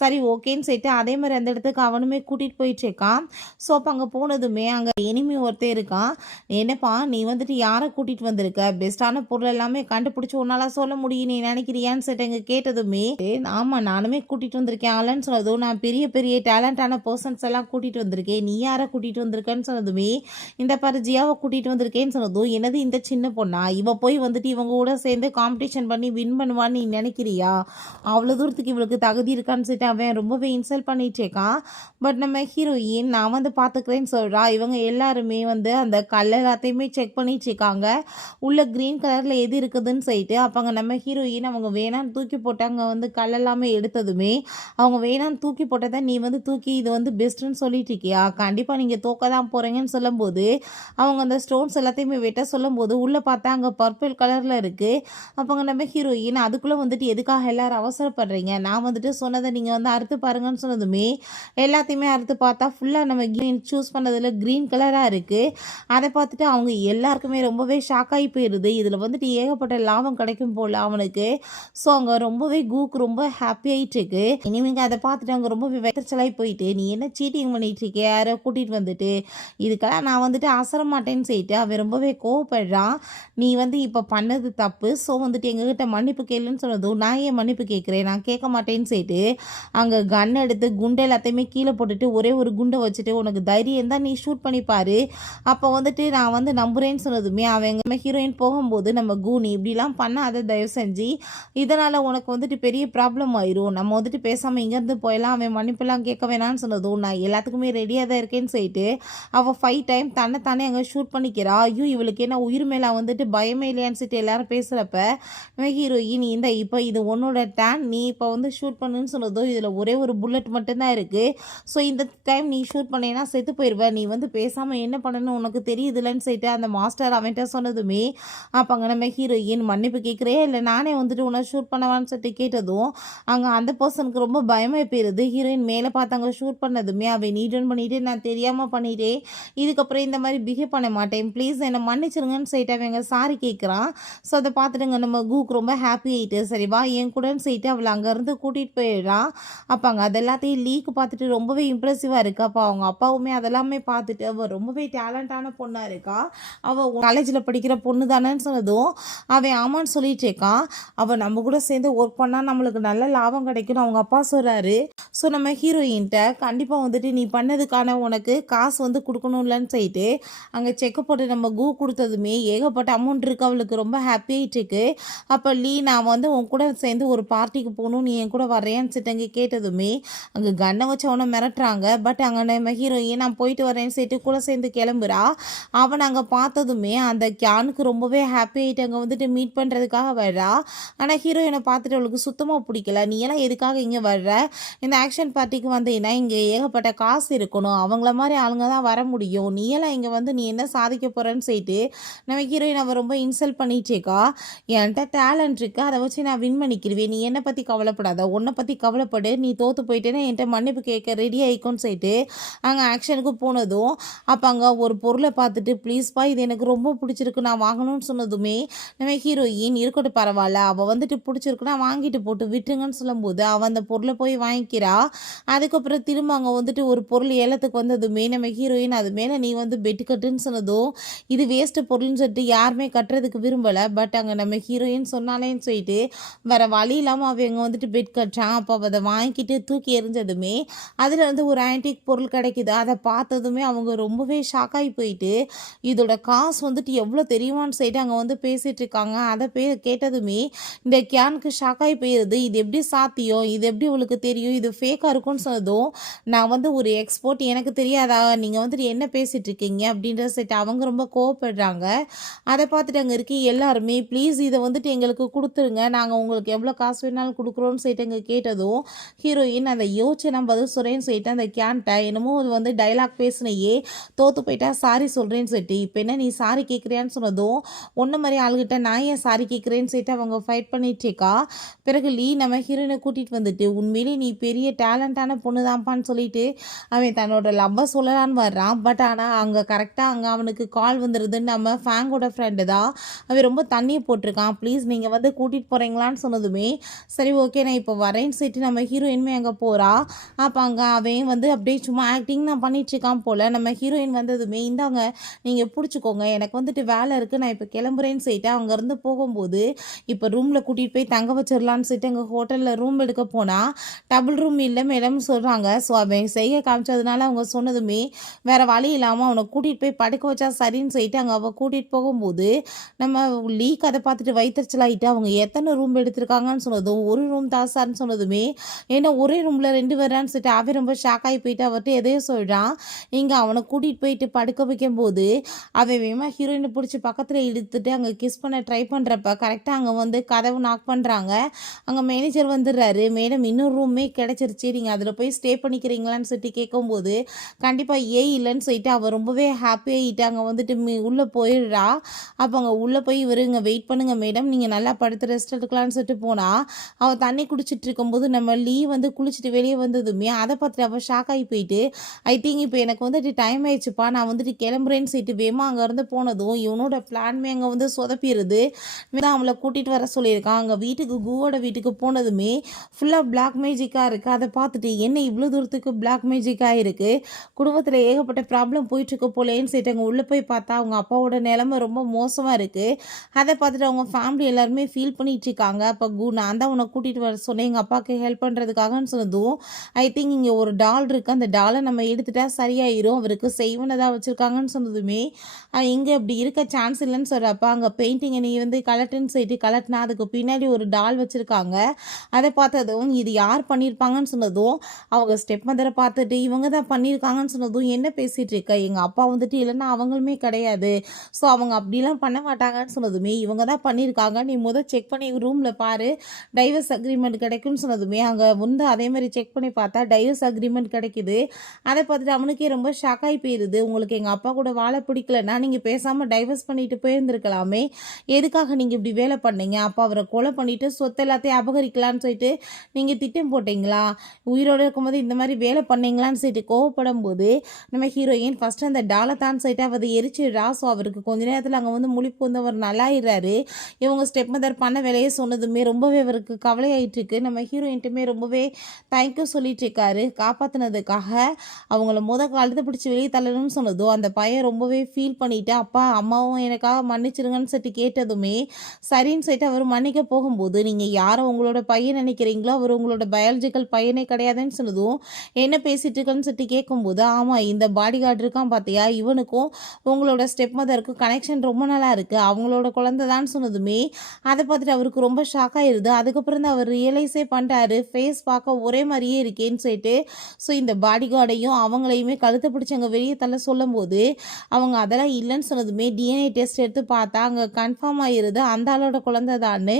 சரி ஓகேன்னு சொல்லிட்டு அதே மாதிரி அந்த இடத்துக்கு அவனுமே கூட்டிகிட்டு போயிட்டுருக்கான். ஸோ அப்போ அங்கே போனதுமே அங்கே எனிமி ஒருத்தர் இருக்கான். என்னப்பா நீ வந்துட்டு யாரை கூட்டிகிட்டு வந்திருக்க, பெஸ்ட்டான பொருள் எல்லாமே கண்டுபிடிச்சி உன்னால் சொல்ல முடியும் நீ நினைக்கிறியான்னு சொல்லிட்டு எங்கே கேட்டதுமே ஆமாம் நானுமே கூட்டிகிட்டு வந்திருக்கேன் ஆளன்னு சொன்னதும் நான் பெரிய பெரிய டேலண்டான பர்சன்ஸ் எல்லாம் கூட்டிகிட்டு வந்திருக்கேன், நீ யாரை கூட்டிகிட்டு வந்திருக்கேன்னு சொன்னதுமே இந்த பாரு ஜியாவை கூட்டிகிட்டு வந்திருக்கேன்னு சொன்னதும் என்னது இந்த சின்ன பொண்ணா, இவ போய் வந்துட்டு இவங்க கூட சேர்ந்து காம்படிஷன் பண்ணி வின் பண்ணுவான்னு நீ நினைக்கிறியா, அவ்வளோ தூரத்துக்கு இவளுக்கு தகுதி இருக்கான்னு சொல்லிட்டு அவன் ரொம்பவே இன்சல்ட் பண்ணிட்டு இருக்கான். பட் நம்ம ஹீரோயின் நான் வந்து பார்த்துக்கிறேன்னு சொல்கிறா. இவங்க எல்லாருமே வந்து அந்த கல் எல்லாத்தையுமே செக் பண்ணிட்டு இருக்காங்க, உள்ள க்ரீன் கலரில் எது இருக்குதுன்னு சொல்லிட்டு. அப்போங்க நம்ம ஹீரோயின் அவங்க வேணான்னு தூக்கி போட்டாங்க வந்து கல் எல்லாமே எடுத்ததுமே அவங்க வேணான்னு தூக்கி போட்டதை நீ வந்து தூக்கி இது வந்து பெஸ்ட்டுன்னு சொல்லிட்டு இருக்கியா, கண்டிப்பாக நீங்கள் தோக்க தான் போகிறீங்கன்னு சொல்லும்போது அவங்க அந்த ஸ்டோன்ஸ் எல்லாத்தையுமே வெட்ட சொல்லும்போது உள்ளே பார்த்தா அங்கே பர்பிள் கலரில் இருக்குது. அப்போங்க நம்ம ஹீரோயின் அதுக்குள்ளே வந்துட்டு எதுக்காக எல்லோரும் அவசரப்படுறீங்க, நான் வந்துட்டு சொன்னதை நீங்கள் வந்து அறுத்து பாருங்கன்னு சொன்னதுமே எல்லாத்தையுமே அறுத்து பார்த்தா ஃபுல்லாக நம்ம சூஸ் பண்ணதில் க்ரீன் கலராக இருக்குது. அதை பார்த்துட்டு அவங்க எல்லாருக்குமே ரொம்பவே ஷாக் ஆகி போயிடுது, இதில் வந்துட்டு ஏகப்பட்ட லாபம் கிடைக்கும் போல் அவனுக்கு. ஸோ அவங்க ரொம்பவே கூக்கு ரொம்ப ஹாப்பி ஆகிட்டு இருக்கு. இனிமேங்க அதை பார்த்துட்டு அவங்க ரொம்பவே வெத்தச்சலாகி போயிட்டு நீ என்ன சீட்டிங் பண்ணிட்டு இருக்கே யாரோ கூட்டிகிட்டு வந்துட்டு இதுக்கெல்லாம் நான் வந்துட்டு அசர மாட்டேன்னு சொல்லிட்டு அவன் ரொம்பவே கோவப்படுறான். நீ வந்து இப்போ பண்ணது தப்பு, ஸோ வந்துட்டு எங்ககிட்ட மன்னிப்பு கேளுன்னு சொன்னதும் நான் ஏன் மன்னிப்பு கேட்குறேன், நான் கேட்க மாட்டேன்னு சொல்லிட்டு அங்கே கன் எடுத்து குண்டை எல்லாத்தையுமே கீழே போட்டுட்டு ஒரே ஒரு குண்டை வச்சுட்டு உனக்கு தைரியம் தான் நீ ஷூட் பண்ணிப்பாரு, அப்போ வந்துட்டு நான் வந்து நம்புறேன்னு சொன்னதுமே அவன் எங்கள் ஹீரோயின் போகும்போது நம்ம கூனி இப்படிலாம் பண்ணாத தயவு செஞ்சு, இதனால் உனக்கு வந்துட்டு பெரிய ப்ராப்ளம் ஆயிரும், நம்ம வந்துட்டு பேசாமல் இங்கேருந்து போயெல்லாம் அவன் மன்னிப்பெல்லாம் கேட்க வேணான்னு சொன்னதும் நான் எல்லாத்துக்குமே ரெடியாக தான் இருக்கேன்னு சொல்லிட்டு அவள் 5 டைம் தன்னைத்தானே அங்கே ஷூட் பண்ணிக்கிறா. ஐயோ இவளுக்கு என்ன உயிர் மேலே வந்துட்டு பயமே இல்லையான்னு சொல்லிட்டு எல்லாரும் பேசுகிறப்ப நம்ம ஹீரோயின் இந்த இப்போ இது உன்னோட டேன், நீ இப்போ வந்து ஷூட் பண்ணுன்னு சொன்னதும் இதில் ஒரே ஒரு புல்லட் மட்டும்தான் இருக்குது, ஸோ இந்த டைம் நீ ஷூட் பண்ணேன்னா செத்து போயிடுவேன், நீ வந்து பேசாமல் என்ன பண்ணணும்னு உனக்கு தெரியுதுலன்னு சொல்லிட்டு அந்த மாஸ்டர் அவன்கிட்ட சொன்னதுமே அப்போ அங்கே நம்ம ஹீரோயின் மன்னிப்பு கேட்குறே இல்லை நானே வந்துட்டு உன்னை ஷூட் பண்ணவான்னு சொல்லிட்டு கேட்டதும் அங்கே அந்த பர்சனுக்கு ரொம்ப பயமாக போயிடுது. ஹீரோயின் மேலே பார்த்தாங்க ஷூட் பண்ணதுமே அவன் நீடன் பண்ணிவிட்டு நான் தெரியாமல் பண்ணிட்டேன், இதுக்கப்புறம் இந்த மாதிரி பிஹேவ் பண்ண மாட்டேன், ப்ளீஸ் என்னை மன்னிச்சிருங்கன்னு சொல்லிட்டு அவங்க சாரி கேட்குறான். ஸோ அதை பார்த்துட்டுங்க நம்ம கூக்கு ரொம்ப ஹாப்பி ஆகிட்டு சரி வா என் கூடன்னு சொல்லிட்டு அவளை அங்கேருந்து கூட்டிகிட்டு போயிடுறான். அப்போ அங்கே அது எல்லாத்தையும் லீக் பார்த்துட்டு ரொம்பவே இம்ப்ரெசிவாக இருக்குது. அப்போ அவங்க அப்பாவுமே அதெல்லாமே பார்த்துட்டு அவள் ரொம்பவே டேலண்டான பொண்ணாக இருக்கா, அவள் காலேஜில் படிக்கிற பொண்ணு தானேன்னு சொன்னதும் அவன் ஆமான்னு சொல்லிட்டு இருக்கான். அவள் நம்ம கூட சேர்ந்து ஒர்க் பண்ணால் நம்மளுக்கு நல்ல லாபம் கிடைக்கும்னு அவங்க அப்பா சொல்கிறாரு. ஸோ நம்ம ஹீரோயின்ட்ட கண்டிப்பாக வந்துட்டு நீ பண்ணதுக்கான உனக்கு காசு வந்து கொடுக்கணும்லன்னு சொல்லிட்டு அங்கே செக்கப் போட்டு நம்ம கூ கொடுத்ததுமே ஏகப்பட்ட அமௌண்ட் இருக்குது, அவளுக்கு ரொம்ப ஹாப்பி ஆகிட்டு இருக்கு. அப்போ லீ நான் வந்து உன் கூட சேர்ந்து ஒரு பார்ட்டிக்கு போகணும், நீ என் கூட வர்றேன்னு சொல்லிட்டு அங்கே கேட்டதுமே அங்கே கண்ணை வச்சு அவனை மிரட்டுறாங்க. பட் அங்கே நம்ம ஹீரோயின் நான் போயிட்டு வரேன்னு சொல்லிட்டு கூட சேர்ந்து கிளம்புறா. அவன் அங்கே பார்த்ததுமே அந்த கேனுக்கு ரொம்பவே ஹாப்பி ஆகிட்டு அங்கே வந்துட்டு மீட் பண்ணுறதுக்காக வர்றா. ஆனால் ஹீரோயினை பார்த்துட்டு அவளுக்கு சுத்தமாக பிடிக்கல, நீ எல்லாம் எதுக்காக இங்கே வர்ற, இந்த ஆக்ஷன் பார்ட்டிக்கு வந்தீங்கன்னா இங்கே ஏகப்பட்ட காசு இருக்கணும், அவங்கள மாதிரி ஆளுங்க தான் வர முடியும், நீ எல்லாம் இங்கே வந்து நீ என்ன சாதிக்க போகிறேன்னு சொல்லிட்டு நம்ம ஹீரோயின் அவன் ரொம்ப இன்சல்ட் பண்ணிட்டேக்கா. என்கிட்ட டேலண்ட் இருக்குது, அதை வச்சு நான் வின் பண்ணிக்கிடுவேன், நீ என்னை பற்றி கவலைப்படாத, உன்னை பற்றி கவலைப்படு, நீ தோற்று போயிட்டேன்னா என்கிட்ட மன்னிப்பு கேட்க ரெடி ஆகிக்கும்னு சொல்லிட்டு அங்கே ஆக்ஷனுக்கு போனதும் அப்போ அங்கே ஒரு பொருளை பார்த்துட்டு ப்ளீஸ்ப்பா இது எனக்கு ரொம்ப பிடிச்சிருக்கு நான் வாங்கணும்னு சொன்னதுமே நம்ம ஹீரோயின் இருக்கட்டும் பரவாயில்ல, அவள் வந்துட்டு பிடிச்சிருக்குன்னா வாங்கிட்டு போட்டு விட்டுருங்கன்னு சொல்லும்போது அவன் அந்த பொருளை போய் வாங்கிக்கிறா. அதுக்கப்புறம் திரும்ப அங்கே வந்துட்டு ஒரு பொருள் ஏலத்துக்கு வந்ததுமே நம்ம ஹீரோயின் அது மேலே நீ வந்து பெட்டு கட்டுன்னு சொன்னதும் இது வேஸ்ட்டு பொருள்னு சொல்லிட்டு யாருமே கட்டுறதுக்கு விரும்பலை. பட் அங்கே நம்ம ஹீரோயின் சொன்னாலேன்னு சொல்லிட்டு வேறு வழி இல்லாமல் அவங்க வந்துட்டு பெட் கட்டுறான். அப்போ அதை வாங்கிக்கிட்டு தூக்கி எறிஞ்சதுமே அதில் வந்து ஒரு ஆன்டிக் பொருள் கிடைக்குது. அதை பார்த்ததுமே அவங்க ரொம்பவே ஷாக்காகி போயிட்டு இதோட காசு வந்துட்டு எவ்வளோ தெரியுமான்னு சொல்லிட்டு அங்கே வந்து பேசிகிட்டு இருக்காங்க. அதை கேட்டதுமே இந்த கேனுக்கு ஷாக்காகி போயிடுது, இது எப்படி சாத்தியம், இது எப்படி உங்களுக்கு தெரியும், இது ஃபேக்காக இருக்கும்னு சொன்னதும் நான் வந்து ஒரு எக்ஸ்போர்ட் எனக்கு தெரியாதா, நீங்கள் வந்துட்டு என்ன பேசிகிட்டு இருக்கீங்க அப்படின்ற சொல்லிட்டு அவங்க ரொம்ப கோவப்படுறாங்க. அதை பார்த்துட்டு அங்கே இருக்க எல்லாருமே ப்ளீஸ் இதை வந்துட்டு எங்களுக்கு கொடுத்துருங்க, நாங்கள் உங்களுக்கு எவ்வளோ காசு வேணாலும் கொடுக்குறோன்னு சொல்லிட்டு அங்கே கேட்டதும் ஹீரோயின் அதை யோசிச்சு நான் பதில் சொல்கிறேன்னு சொல்லிட்டு அந்த கேன்ட்ட என்னமோ அது வந்து டைலாக் பேசினையே தோற்று போயிட்டா சாரி சொல்கிறேன்னு சொல்லிட்டு இப்போ என்ன நீ சாரி கேட்குறியான்னு சொன்னதும் ஒன்று மாதிரி ஆளுகிட்ட நான் ஏன் சாரி கேட்குறேன்னு சொல்லிட்டு அவங்க ஃபைட் பண்ணிட்டு இருக்கா. பிறகு லீ நம்ம ஹீரோயினை கூட்டிகிட்டு வந்துட்டு உண்மையிலே நீ பெரிய டேலண்டான பொண்ணு தான்ப்பான்னு சொல்லிட்டு அவன் தன்னோட லவ்வை சொல்லலான்னு வர்றான். பட் ஆனால் அங்கே கரெக்டாக அங்கே அவனுக்கு கால் வந்துடுதுன்னு நம்ம ஃபேங்கோட ஃப்ரெண்டு தான் அவன் ரொம்ப தண்ணியை போட்டிருக்கான், ப்ளீஸ் நீங்கள் வந்து கூட்டிகிட்டு போகிறீங்களான்னு சொன்னதுமே சரி ஓகே நான் இப்போ வரேன்னு சொல்லிட்டு நம்ம ஹீரோயின்மே அங்கே போகிறா. அப்போ அங்கே அவன் வந்து அப்படியே சும்மா ஆக்டிங் தான் பண்ணிகிட்ருக்கான் போல். நம்ம ஹீரோயின் வந்ததுமே இந்தாங்க நீங்கள் பிடிச்சிக்கோங்க, எனக்கு வந்துட்டு வேலை இருக்குது, நான் இப்போ கிளம்புறேன்னு சொல்லிட்டு அங்கேருந்து போகும்போது இப்போ ரூமில் கூட்டிகிட்டு போய் தங்க வச்சிடலான்னு சொல்லிட்டு அங்கே ஹோட்டலில் ரூம் எடுக்க போனால் டபுள் ரூம் இல்லை மேடம்னு சொல்கிறாங்க. ஸோ அவன் செய்ய காமிச்சதுனால அவங்க சொன்னதுமே வேறு வழி இல்லாமல் அவனை கூட்டிகிட்டு போய் படுக்க வச்சா சரின்னு சொல்லிட்டு அங்கே அவள் கூட்டிகிட்டு போகும்போது நம்ம லீக் அதை பார்த்துட்டு வைத்தறிச்சலாகிட்டு அவங்க எத்தனை ரூம் எடுத்திருக்காங்கன்னு சொன்னதும் ஒரு ரூம் தான் சார்னு சொன்னதுமே ஏன்னா ஒரே ரூமில் 2 பேரான்னு சொல்லிட்டு அவன் ரொம்ப ஷாக் ஆகி போயிட்டு அவர்கிட்ட எதையோ சொல்கிறான். இங்கே அவனை கூட்டிகிட்டு போயிட்டு படுக்க வைக்கும்போது அவன் வேமா ஹீரோயினை பிடிச்சி பக்கத்தில் இழுத்துட்டு அங்கே கிஸ் பண்ண ட்ரை பண்ணுறப்ப கரெக்டாக அங்கே வந்து கதவு நாக் பண்ணுறாங்க. அங்கே மேனேஜர் வந்துடுறாரு, மேடம் இன்னொரு ரூமே கிடச்சிருச்சு, நீங்கள் அதில் போய் ஸ்டே பண்ணிக்கிறீங்களான்னு சொல்லிட்டு கேட்கும்போது கண்டிப்பாக இல்லைன்னு சொல்லிட்டு அவள் ரொம்பவே ஹாப்பி ஆகிட்டு அங்கே வந்துட்டு உள்ளே போயிடுறா. அப்போ அங்கே உள்ளே போய் இவருங்க வெயிட் பண்ணுங்கள் மேடம், நீங்கள் நல்லா படுத்து ரெஸ்ட் எடுக்கலான்னு சொல்லிட்டு போனால் அவள் தண்ணி குடிச்சிட்டு இருக்கும்போது நம்ம லீ வந்து குளிச்சுட்டு வெளியே வந்ததுமே அதை பார்த்துட்டு அவள் ஷாக் ஆகி போயிட்டு ஐ திங்க் இப்போ எனக்கு வந்துட்டு டைம் ஆயிடுச்சுப்பா நான் வந்துட்டு கிளம்புறேன்னு சொல்லிட்டு வேமா அங்கேருந்து போனதும் இவனோட பிளான்மே அங்கே வந்து சொதப்பிடுது. அவளை கூட்டிகிட்டு வர சொல்லியிருக்கான். அங்கே வீட்டுக்கு கூவோட வீட்டுக்கு போனதுமே ஃபுல்லாக பிளாக் மேஜிக்காக இருக்குது. அதை பார்த்துட்டு என்ன இவ்வளோ தூரத்துக்கு பிளாக் மேஜிக்காக ஆயிருக்கு. குடும்பத்தில் ஏகப்பட்ட ப்ராப்ளம் போயிட்டுருக்கு போலேன்னு சொல்லிட்டு அங்கே உள்ளே போய் பார்த்தா அவங்க அப்பாவோட நிலைமை ரொம்ப மோசமாக இருக்குது. அதை பார்த்துட்டு அவங்க ஃபேமிலி எல்லாருமே ஃபீல் பண்ணிட்டு இருக்காங்க. அப்போ நான் தான் உன்னை கூட்டிகிட்டு வர சொன்னேன் எங்கள் அப்பாவுக்கு ஹெல்ப் பண்ணுறதுக்காகன்னு சொன்னதும், ஐ திங்க் இங்கே ஒரு டால் இருக்குது, அந்த டாலை நம்ம எடுத்துட்டா சரியாயிரும், அவருக்கு செய்வனதாக வச்சுருக்காங்கன்னு சொன்னதுமே இங்கே அப்படி இருக்க சான்ஸ் இல்லைன்னு சொல்கிறப்ப அங்கே பெயிண்டிங்கை நீ வந்து கலட்டுன்னு சொல்லிட்டு கலட்டினா அதுக்கு பின்னாடி ஒரு டால் வச்சுருக்காங்க. அதை பார்த்ததும் இது யார் பண்ணியிருப்பாங்கன்னு சொன்னதும் அவங்க ஸ்டெப் மதரை பார்த்துட்டு இவங்க தான் பண்ணியிருக்காங்கன்னு சொன்னதும் என்ன பேசிகிட்டு இருக்க, எங்கள் அப்பா வந்துட்டு இல்லைன்னா அவங்களுமே கிடையாது, ஸோ அவங்க அப்படிலாம் பண்ண மாட்டாங்கன்னு சொன்னதுமே இவங்க தான் பண்ணியிருக்காங்க, நீ செக் பண்ணி ரூமில் பாரு டைவர்ஸ் அக்ரிமெண்ட் கிடைக்கும்னு சொன்னதுமே அங்கே வந்து அதே மாதிரி செக் பண்ணி பார்த்தா டைவர்ஸ் அக்ரிமெண்ட் கிடைக்குது. அதை பார்த்துட்டு அவனுக்கே ரொம்ப ஷாக் ஆகி போயிடுது. உங்களுக்கு எங்கள் அப்பா கூட வாழ பிடிக்கலன்னா நீங்கள் பேசாமல் டைவர்ஸ் பண்ணிட்டு போயிருந்துருக்கலாமே, எதுக்காக நீங்கள் இப்படி வேலை பண்ணீங்க, அப்போ அவரை கொலை பண்ணிவிட்டு சொத்து எல்லாத்தையும் அபகரிக்கலான்னு சொல்லிட்டு நீங்கள் திட்டம் போட்டிங்களா, உயிரோடு இருக்கும்போது இந்த மாதிரி வேலை பண்ணீங்களான்னு சொல்லிட்டு கோவப்படும் போது நம்ம ஹீரோயின் ஃபஸ்ட்டு அந்த டாலை தான் சொல்லிட்டு அவர் எரிச்சிடுறா. ஸோ அவருக்கு கொஞ்ச நேரத்தில் அங்கே வந்து முழிப்பு வந்து அவர் நல்லாயிடுறாரு. இவங்க ஸ்டெப் மதர் பண்ண வேலையை சொன்னதுமே ரொம்பவே அவருக்கு கவலையாயிட்டுருக்கு. நம்ம ஹீரோயின்ட்டுமே ரொம்பவே தேங்க்யூ சொல்லிட்டு இருக்காரு காப்பாற்றினதுக்காக. அவங்கள கழுத்தை பிடிச்சி வெளியே தள்ளணும்னு சொன்னதும் அந்த பையன் ரொம்பவே ஃபீல் பண்ணிவிட்டு அப்பா அம்மாவும் எனக்காக மன்னிச்சிருங்கன்னு சொல்லிட்டு கேட்டதுமே சரின்னு சொல்லிட்டு அவர் மன்னிக்க போகும்போது நீங்கள் யாரை உங்களோட பையன் நினைக்கிறீங்களோ அவர் உங்களோட பயாலஜிக்கல் பையனே கிடையாதுன்னு சொன்னதும் என்ன பேசிட்டு இருக்கன்னு சொல்லிட்டு கேட்கும்போது ஆமாம் இந்த பாடி கார்டு இருக்கான் பார்த்தியா, இவனுக்கும் உங்களோட ஸ்டெப் மதருக்கும் கனெக்ஷன் ரொம்ப நல்லா இருக்குது, அவங்களோட குழந்தை தான் சொன்னதுமே அதை பார்த்துட்டு அவருக்கு ரொம்ப ஷாக் ஆயிடுது. அதுக்கப்புறம் தான் அவர் ரியலைஸே பண்ணுறாரு ஃபேஸ் பார்க்க ஒரே மாதிரியே இருக்கேன்னு சொல்லிட்டு. ஸோ இந்த பாடி கார்டையும் அவங்களையுமே கழுத்தை பிடிச்சி அங்கே வெளியே தள்ள சொல்லும் போது அவங்க அதெல்லாம் இல்லைன்னு சொன்னதுமே டிஎன்ஏ டெஸ்ட் எடுத்து பார்த்தா அங்கே கன்ஃபார்ம் ஆகிடுது அந்த ஆளோட குழந்தை தான்னு.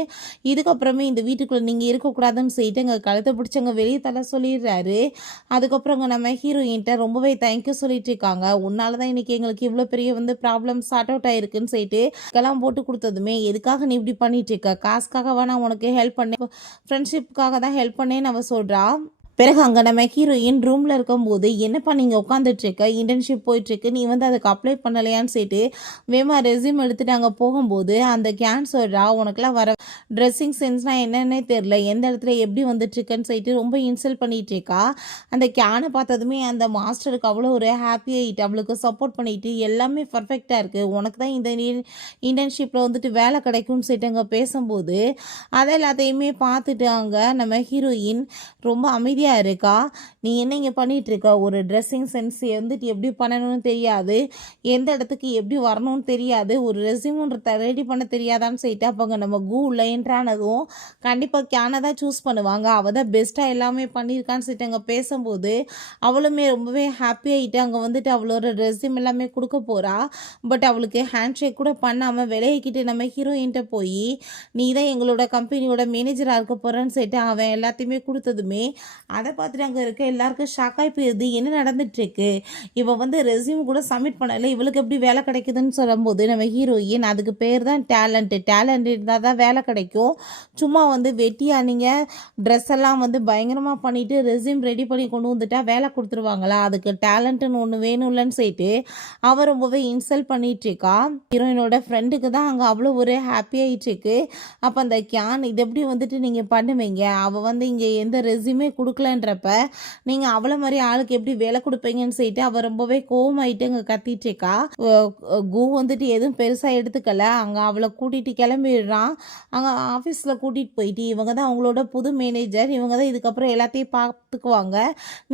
இதுக்கப்புறமே இந்த வீட்டுக்குள்ளே நீங்கள் இருக்கக்கூடாதுன்னு சொல்லிட்டு அங்கே கழுத்தை பிடிச்சி அங்கே வெளியே தள்ள சொல்லிடுறாரு. அதுக்கப்புறம் அங்கே நம்ம ஹீரோயின்ட்ட ரொம்பவே தேங்க்யூ சொல்லிட்டு இருக்காங்க, உன்னால தான் இன்றைக்கி எங்களுக்கு இவ்வளோ பெரிய வந்து ப்ராப்ளம் சார்ட் அவுட் ஆகிருக்குன்னு சொல்லிட்டு இதெல்லாம் போட்டு கொடுத்ததுமே எதுக்காக நீ இப்படி பண்ணிட்டு இருக்க, காசுக்காகவா நான் உனக்கு ஹெல்ப் பண்ணேன், ஃப்ரெண்ட்ஷிப்புக்காக தான் ஹெல்ப் பண்ணேன்னு அவள் சொல்கிறா. பிறகு அங்கே நம்ம ஹீரோயின் ரூமில் இருக்கும்போது என்னப்பா நீங்கள் உட்காந்துட்ருக்க, இன்டர்ன்ஷிப் போயிட்டுருக்கு, நீ வந்து அதுக்கு அப்ளை பண்ணலையான்னு சொல்லிட்டு வேமா ரெஸ்யூம் எடுத்துகிட்டு அங்கே போகும்போது அந்த கேன்சர்ரா உனக்குலாம் வர ட்ரெஸ்ஸிங் சென்ஸ்னால் என்னன்னே தெரில, எந்த இடத்துல எப்படி வந்துட்டுருக்குன்னு சொல்லிட்டு ரொம்ப இன்சல்ட் பண்ணிகிட்டு இருக்கா. அந்த கேனை பார்த்ததுமே அந்த மாஸ்டருக்கு அவ்வளோ ஒரு ஹாப்பி ஆகிட்டு அவளுக்கு சப்போர்ட் பண்ணிட்டு எல்லாமே பர்ஃபெக்டாக இருக்குது, உனக்கு தான் இந்த இன்டர்ன்ஷிப்பில் வந்துட்டு வேலை கிடைக்கும்னு சொல்லிட்டு அங்கே பேசும்போது அதை எல்லாத்தையுமே பார்த்துட்டு அங்கே நம்ம ஹீரோயின் ரொம்ப அமைதியாக இருக்கா. நீ என்ன இங்கே பண்ணிகிட்ருக்க, ஒரு ட்ரெஸ்ஸிங் சென்ஸ் வந்துட்டு எப்படி பண்ணணும்னு தெரியாது, எந்த இடத்துக்கு எப்படி வரணும்னு தெரியாது, ஒரு ரெஸ்யூம்ன்றத ரெடி பண்ண தெரியாதான்னு சொல்லிட்டு அப்போங்க நம்ம கூகுளில் என்ட்ரானதும் கண்டிப்பாக கேனை தான் சூஸ் பண்ணுவாங்க, அவள் தான் பெஸ்ட்டாக எல்லாமே பண்ணியிருக்கான்னு சொல்லிட்டு அங்கே பேசும்போது அவளுமே ரொம்பவே ஹாப்பியாகிட்டு அங்கே வந்துட்டு அவளோட ரெஸ்யூம் எல்லாமே கொடுக்க போகிறா. பட் அவளுக்கு ஹேண்ட் ஷேக் கூட பண்ணாமல் விளையாக்கிட்டு நம்ம ஹீரோயின்ட்ட போய் நீ தான் எங்களோட கம்பெனியோட மேனேஜராக இருக்க போகிறேன்னு சொல்லிட்டு அவன் எல்லாத்தையுமே கொடுத்ததுமே அதை பார்த்துட்டு அங்கே இருக்க எல்லாருக்கும் ஷாக் ஆகி போயிடுது, என்ன நடந்துட்டுருக்கு, இவள் வந்து ரெஸ்யூம் கூட சப்மிட் பண்ணலை, இவளுக்கு எப்படி வேலை கிடைக்குதுன்னு சொல்லும்போது நம்ம ஹீரோயின் அதுக்கு பேர் தான் டேலண்ட் இருந்தால் தான் வேலை கிடைக்கும், சும்மா வந்து வெட்டியாக நீங்கள் ட்ரெஸ் எல்லாம் வந்து பயங்கரமாக பண்ணிவிட்டு ரெஸ்யூம் ரெடி பண்ணி கொண்டு வந்துட்டா வேலை கொடுத்துருவாங்களா, அதுக்கு டேலண்ட்டுன்னு ஒன்று வேணும்லன்னு சொல்லிட்டு அவள் ரொம்பவே இன்சல்ட் பண்ணிகிட்ருக்கா. ஹீரோயினோட ஃப்ரெண்டுக்கு தான் அங்கே அவ்வளோ ஒரு ஹாப்பியாகிட்டுருக்கு. அப்போ அந்த கேன் இது எப்படி வந்துட்டு நீங்கள் பண்ணுவீங்க, அவள் வந்து இங்கே எந்த ரெஸ்யூமே கொடுக்கலன்றப்ப நீங்கள் அவளை மாதிரி ஆளுக்கு எப்படி வேலை கொடுப்பீங்கன்னு சொல்லிட்டு அவள் ரொம்பவே கோவமாயிட்டு அங்கே கத்திட்டு இருக்கா. கோ வந்துட்டு எதுவும் பெருசாக எடுத்துக்கல, அங்கே அவளை கூட்டிகிட்டு கிளம்பிடுறான். அங்கே ஆஃபீஸில் கூட்டிகிட்டு போயிட்டு இவங்க தான் அவங்களோட புது மேனேஜர், இவங்க தான் இதுக்கப்புறம் எல்லாத்தையும் பார்த்துக்குவாங்க,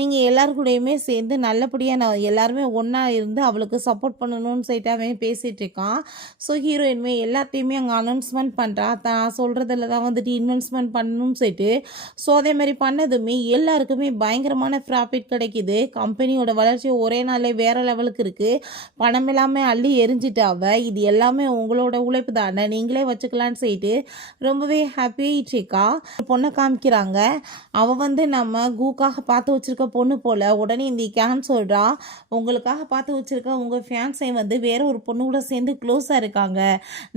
நீங்கள் எல்லாருக்கூடையுமே சேர்ந்து நல்லபடியாக நான் எல்லாருமே ஒன்றா இருந்து அவளுக்கு சப்போர்ட் பண்ணணும்னு சொல்லிட்டு அவன் பேசிகிட்டு இருக்கான். ஸோ ஹீரோயின்மே எல்லாத்தையுமே அங்கே அனௌன்ஸ்மெண்ட் பண்ணுறா, தான் சொல்கிறதில் தான் வந்துட்டு இன்வெஸ்ட்மெண்ட் பண்ணணும்னு சொல்லிட்டு. ஸோ அதே மாதிரி பண்ணதுமே எல்லாருக்குமே பயங்கரமான ப்ராஃபிட் கிடைக்கிது, கம்பெனியோட வளர்ச்சி ஒரே நாளே வேறு லெவலுக்கு இருக்குது, பணம் எல்லாமே அள்ளி எரிஞ்சிட்டாவ, இது எல்லாமே உங்களோட உழைப்பு தானே, நீங்களே வச்சுக்கலான்னு சொல்லிட்டு ரொம்பவே ஹாப்பியாகிட்ருக்கா. பொண்ணை காமிக்கிறாங்க, அவள் வந்து நம்ம கூக்காக பார்த்து வச்சுருக்க பொண்ணு போல். உடனே இந்த கேன் சொல்கிறா, உங்களுக்காக பார்த்து வச்சுருக்க உங்கள் ஃபியான்ஸை வந்து வேறு ஒரு பொண்ணு கூட சேர்ந்து க்ளோஸாக இருக்காங்க,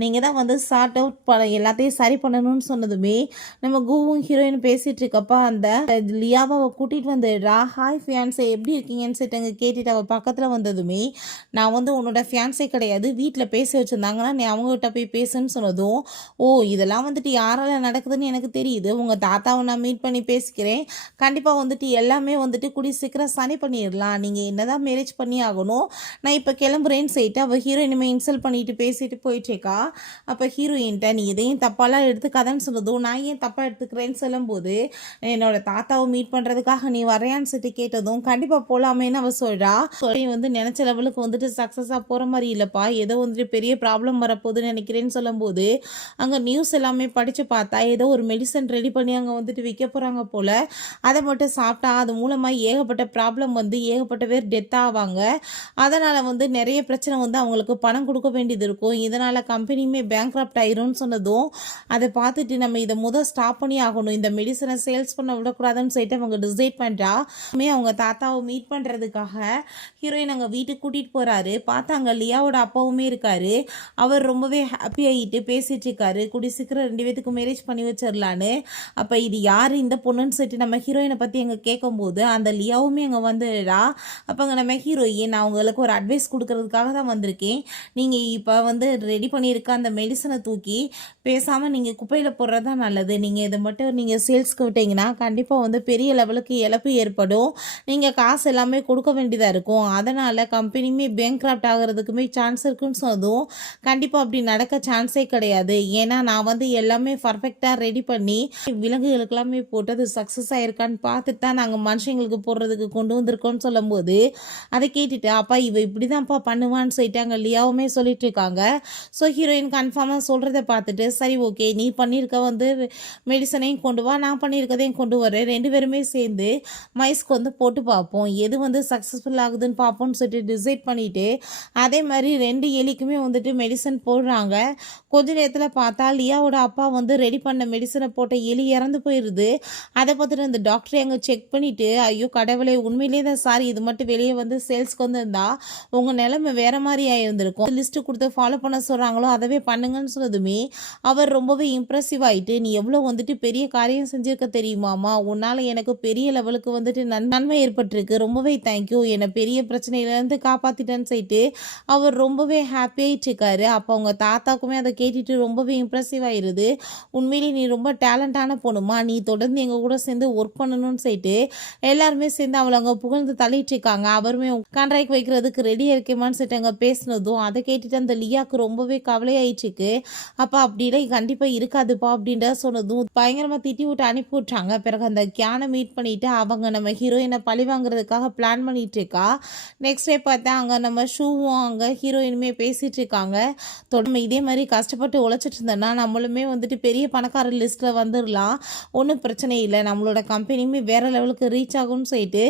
நீங்கள் தான் வந்து சார்ட் அவுட் எல்லாத்தையும் சரி பண்ணணும்னு சொன்னதுமே நம்ம கூவும் ஹீரோயின் பேசிகிட்டு இருக்கப்பா அந்த லியாவை அவள் கூட்டிகிட்டு வந்துடுறா. ஹாய் ஃபியான்ஸே எப்படி இருக்கீங்கன்னு சொல்லிட்டு அங்கே கேட்டுட்டு அவள் பக்கத்தில் வந்ததுமே, நான் வந்து உன்னோட ஃபியான்ஸே கிடையாது, வீட்டில் பேச வச்சுருந்தாங்கன்னா நீ அவங்ககிட்ட போய் பேசுன்னு சொன்னதும், ஓ இதெல்லாம் வந்துட்டு யாரால நடக்குதுன்னு எனக்கு தெரியுது, உங்கள் தாத்தாவை நான் மீட் பண்ணி பேசிக்கிறேன், கண்டிப்பாக வந்துட்டு எல்லாமே வந்துட்டு கூடிய சீக்கிரம் சனி பண்ணிடலாம், நீங்கள் என்னதான் மேரேஜ் பண்ணி ஆகணும், நான் இப்போ கிளம்புறேன்னு சொல்லிட்டு அவள் ஹீரோயினுமே இன்சல்ட் பண்ணிட்டு பேசிட்டு போயிட்டுருக்கா. அப்போ ஹீரோயின்ட்ட நீ இதையும் தப்பாலாம் எடுத்துக்காதன்னு சொன்னதும், நான் ஏன் தப்பாக எடுத்துக்கிறேன்னு சொல்லும்போது, என்னோட தாத்தாவை மீட் பண்ணுறதுக்காக நீ வரையான்னு சொல்லி கேட்டதும், கண்டிப்பாக போகலாமேன்னு அவள் சொல்கிறா. வந்து நினச்ச லெவலுக்கு வந்துட்டு சக்ஸஸாக போகிற மாதிரி இல்லைப்பா, ஏதோ வந்துட்டு பெரிய ப்ராப்ளம் வரப்போகுதுன்னு நினைக்கிறேன்னு சொல்லும்போது, அங்கே நியூஸ் எல்லாமே படித்து பார்த்தா ஏதோ ஒரு மெடிசன் ரெடி பண்ணி அங்கே வந்துட்டு விற்க போகிறாங்க போல், அதை மட்டும் சாப்பிட்டா அது மூலமாக ஏகப்பட்ட ப்ராப்ளம் வந்து ஏகப்பட்ட பேர் டெத் ஆவாங்க, அதனால் வந்து நிறைய பிரச்சனை வந்து அவங்களுக்கு பணம் கொடுக்க வேண்டியது இருக்கும், இதனால் கம்பெனியுமே பேங்க்ரப்ட் ஆயிரும்னு சொன்னதும், அதை பார்த்துட்டு நம்ம இதை ஸ்டாப் பண்ணி ஆகணும், இந்த மெடிசனை சேல்ஸ் பண்ண விடக்கூடாதுன்னு சொல்லிட்டு அவங்க டிசைட் பண்ணுறா. அவங்க தாத்தாவை மீட் பண்ணுறதுக்காக ஹீரோயின் அங்கே வீட்டுக்கு கூட்டிகிட்டு போகிறாரு. பார்த்தாங்க லியாவோட அப்பாவுமே இருக்காரு. அவர் ரொம்பவே ஹாப்பி ஆகிட்டு பேசிகிட்டு இருக்காரு, கூடி சீக்கிரம் 2 பேத்துக்கு மேரேஜ் பண்ணி வச்சிடலான்னு. அப்போ இது யார் இந்த பொண்ணுன்னு சொல்லிட்டு நம்ம ஹீரோயினை பற்றி அங்கே கேட்கும்போது அந்த லியாவுமே அங்கே வந்துடா. அப்போ அங்கே நம்ம ஹீரோயின், நான் உங்களுக்கு ஒரு அட்வைஸ் கொடுக்கறதுக்காக தான் வந்திருக்கேன், நீங்கள் இப்போ வந்து ரெடி பண்ணியிருக்க அந்த மெடிசனை தூக்கி பேசாமல் நீங்கள் குப்பையில் போடுறது தான் நல்லது, நீங்கள் இதை மட்டும் நீங்கள் சேல்ஸ்க்கு விட்டீங்கன்னா கண்டிப்பாக வந்து பெரிய லெவலுக்கு இழப்பு ஏற்படும், நீங்கள் காசு எல்லாமே கொடுக்க வேண்டியதாக இருக்கும், அதனால் கம்பெனியுமே பேங்க்ராப்ட் ஆகிறதுக்குமே சான்ஸ் இருக்குன்னு சொன்னதும், கண்டிப்பாக அப்படி நடக்க சான்ஸே கிடையாது, ஏன்னா நான் வந்து எல்லாமே பர்ஃபெக்டாக ரெடி பண்ணி விலங்குகளுக்கெல்லாமே போட்டு அது சக்ஸஸ் ஆகிருக்கான்னு பார்த்துட்டு தான் நாங்கள் மனுஷங்களுக்கு போடுறதுக்கு கொண்டு வந்திருக்கோன்னு சொல்லும்போது, அதை கேட்டுட்டு அப்பா இவ இப்படி தான்ப்பா பண்ணுவான்னு சொல்லிட்டு அங்கே லியாவுமே சொல்லிட்டு இருக்காங்க. ஸோ ஹீரோயின் கன்ஃபார்மாக சொல்கிறத பார்த்துட்டு, சரி ஓகே நீ பண்ணியிருக்க வந்து மெடிசனையும் கொண்டு வா, நான் பண்ணியிருக்கதையும் கொண்டு வரேன், 2 பேருமே சேர்ந்து மைஸ்க்கு வந்து போட்டு பார்ப்போம், எது வந்து சக்ஸஸ்ஃபுல் ஆகுதுன்னு பார்ப்போம்னு சொல்லிட்டு டிசைட் பண்ணிவிட்டு அதே மாதிரி 2 எலிக்குமே வந்துட்டு மெடிசன் போடுறாங்க. கொஞ்ச நேரத்தில் பார்த்தா லியாவோட அப்பா வந்து ரெடி பண்ண மெடிசனை போட்ட எலி இறந்து போயிடுது. அதை பார்த்துட்டு அந்த டாக்டரை அங்கே செக் பண்ணிவிட்டு, ஐயோ கடவுளே உண்மையிலேயே தான் சாரி, இது மட்டும் வெளியே வந்து சேல்ஸ்க்கு வந்துருந்தா உங்கள் நிலைமை வேறு மாதிரி ஆகிருந்திருக்கும், லிஸ்ட்டு கொடுத்து ஃபாலோ பண்ண சொல்கிறாங்களோ அதவே பண்ணுங்கன்னு சொன்னதுமே அவர் ரொம்பவே இம்ப்ரெசிவ் ஆகிட்டு, நீ எவ்வளோ வந்துட்டு பெரிய காரியம் செஞ்சுருக்க தெரியுமாம்மா, உன்னால் எனக்கு பெரிய லெவலுக்கு வந்துட்டு நன்மை ஏற்பட்டிருக்கு, ரொம்பவே தேங்க்யூ, என்னை பெரிய பிரச்சனையிலேருந்து காப்பாற்றிட்டேன்னு சொல்லிட்டு அவர் ரொம்பவே ஹாப்பியாகிட்டு இருக்காரு. அப்போ அவங்க தாத்தாக்குமே அதை கேட்டுட்டு ரொம்பவே இம்ப்ரெசிவ் ஆயிடுது, உண்மையிலேயே நீ ரொம்ப டேலண்டான பொண்ணுமா, நீ தொடர்ந்து எங்கள் கூட சேர்ந்து ஒர்க் பண்ணணும்னு சொல்லிட்டு எல்லாருமே சேர்ந்து அவளை அங்கே புகழ்ந்து தள்ளிட்டு இருக்காங்க. அவருமே கான்ட்ராக்ட் வைக்கிறதுக்கு ரெடியாக இருக்கேமான்னு சொல்லிட்டு அங்கே பேசினதும் அதை கேட்டுட்டு அந்த லியாவுக்கு ரொம்பவே கவலையாயிட்டு இருக்கு. அப்போ அப்படிலாம் கண்டிப்பாக இருக்காதுப்பா அப்படின்ற சொன்னதும் பயங்கரமாக திட்டி விட்டு அனுப்பி விட்றாங்க. பிறகு அந்த கியானை மீட் பண்ணிவிட்டு அவங்க நம்ம ஹீரோயினை பழி வாங்குறதுக்காக பிளான் பண்ணிகிட்டு இருக்கா. நெக்ஸ்ட் டே பார்த்தா அங்கே நம்ம ஷூவும் அங்கே ஹீரோயினுமே பேசிகிட்டு இருக்காங்க. தொடர்ந்து இதே மாதிரி கஷ்டப்பட்டு உழைச்சிட்டு இருந்தோன்னா நம்மளுமே வந்துட்டு பெரிய பணக்கார லிஸ்ட்டில் வந்துடலாம், ஒன்றும் பிரச்சனை இல்லை, நம்மளோட கம்பெனியுமே வேறு லெவலுக்கு ரீச் ஆகும்னு சொல்லிட்டு,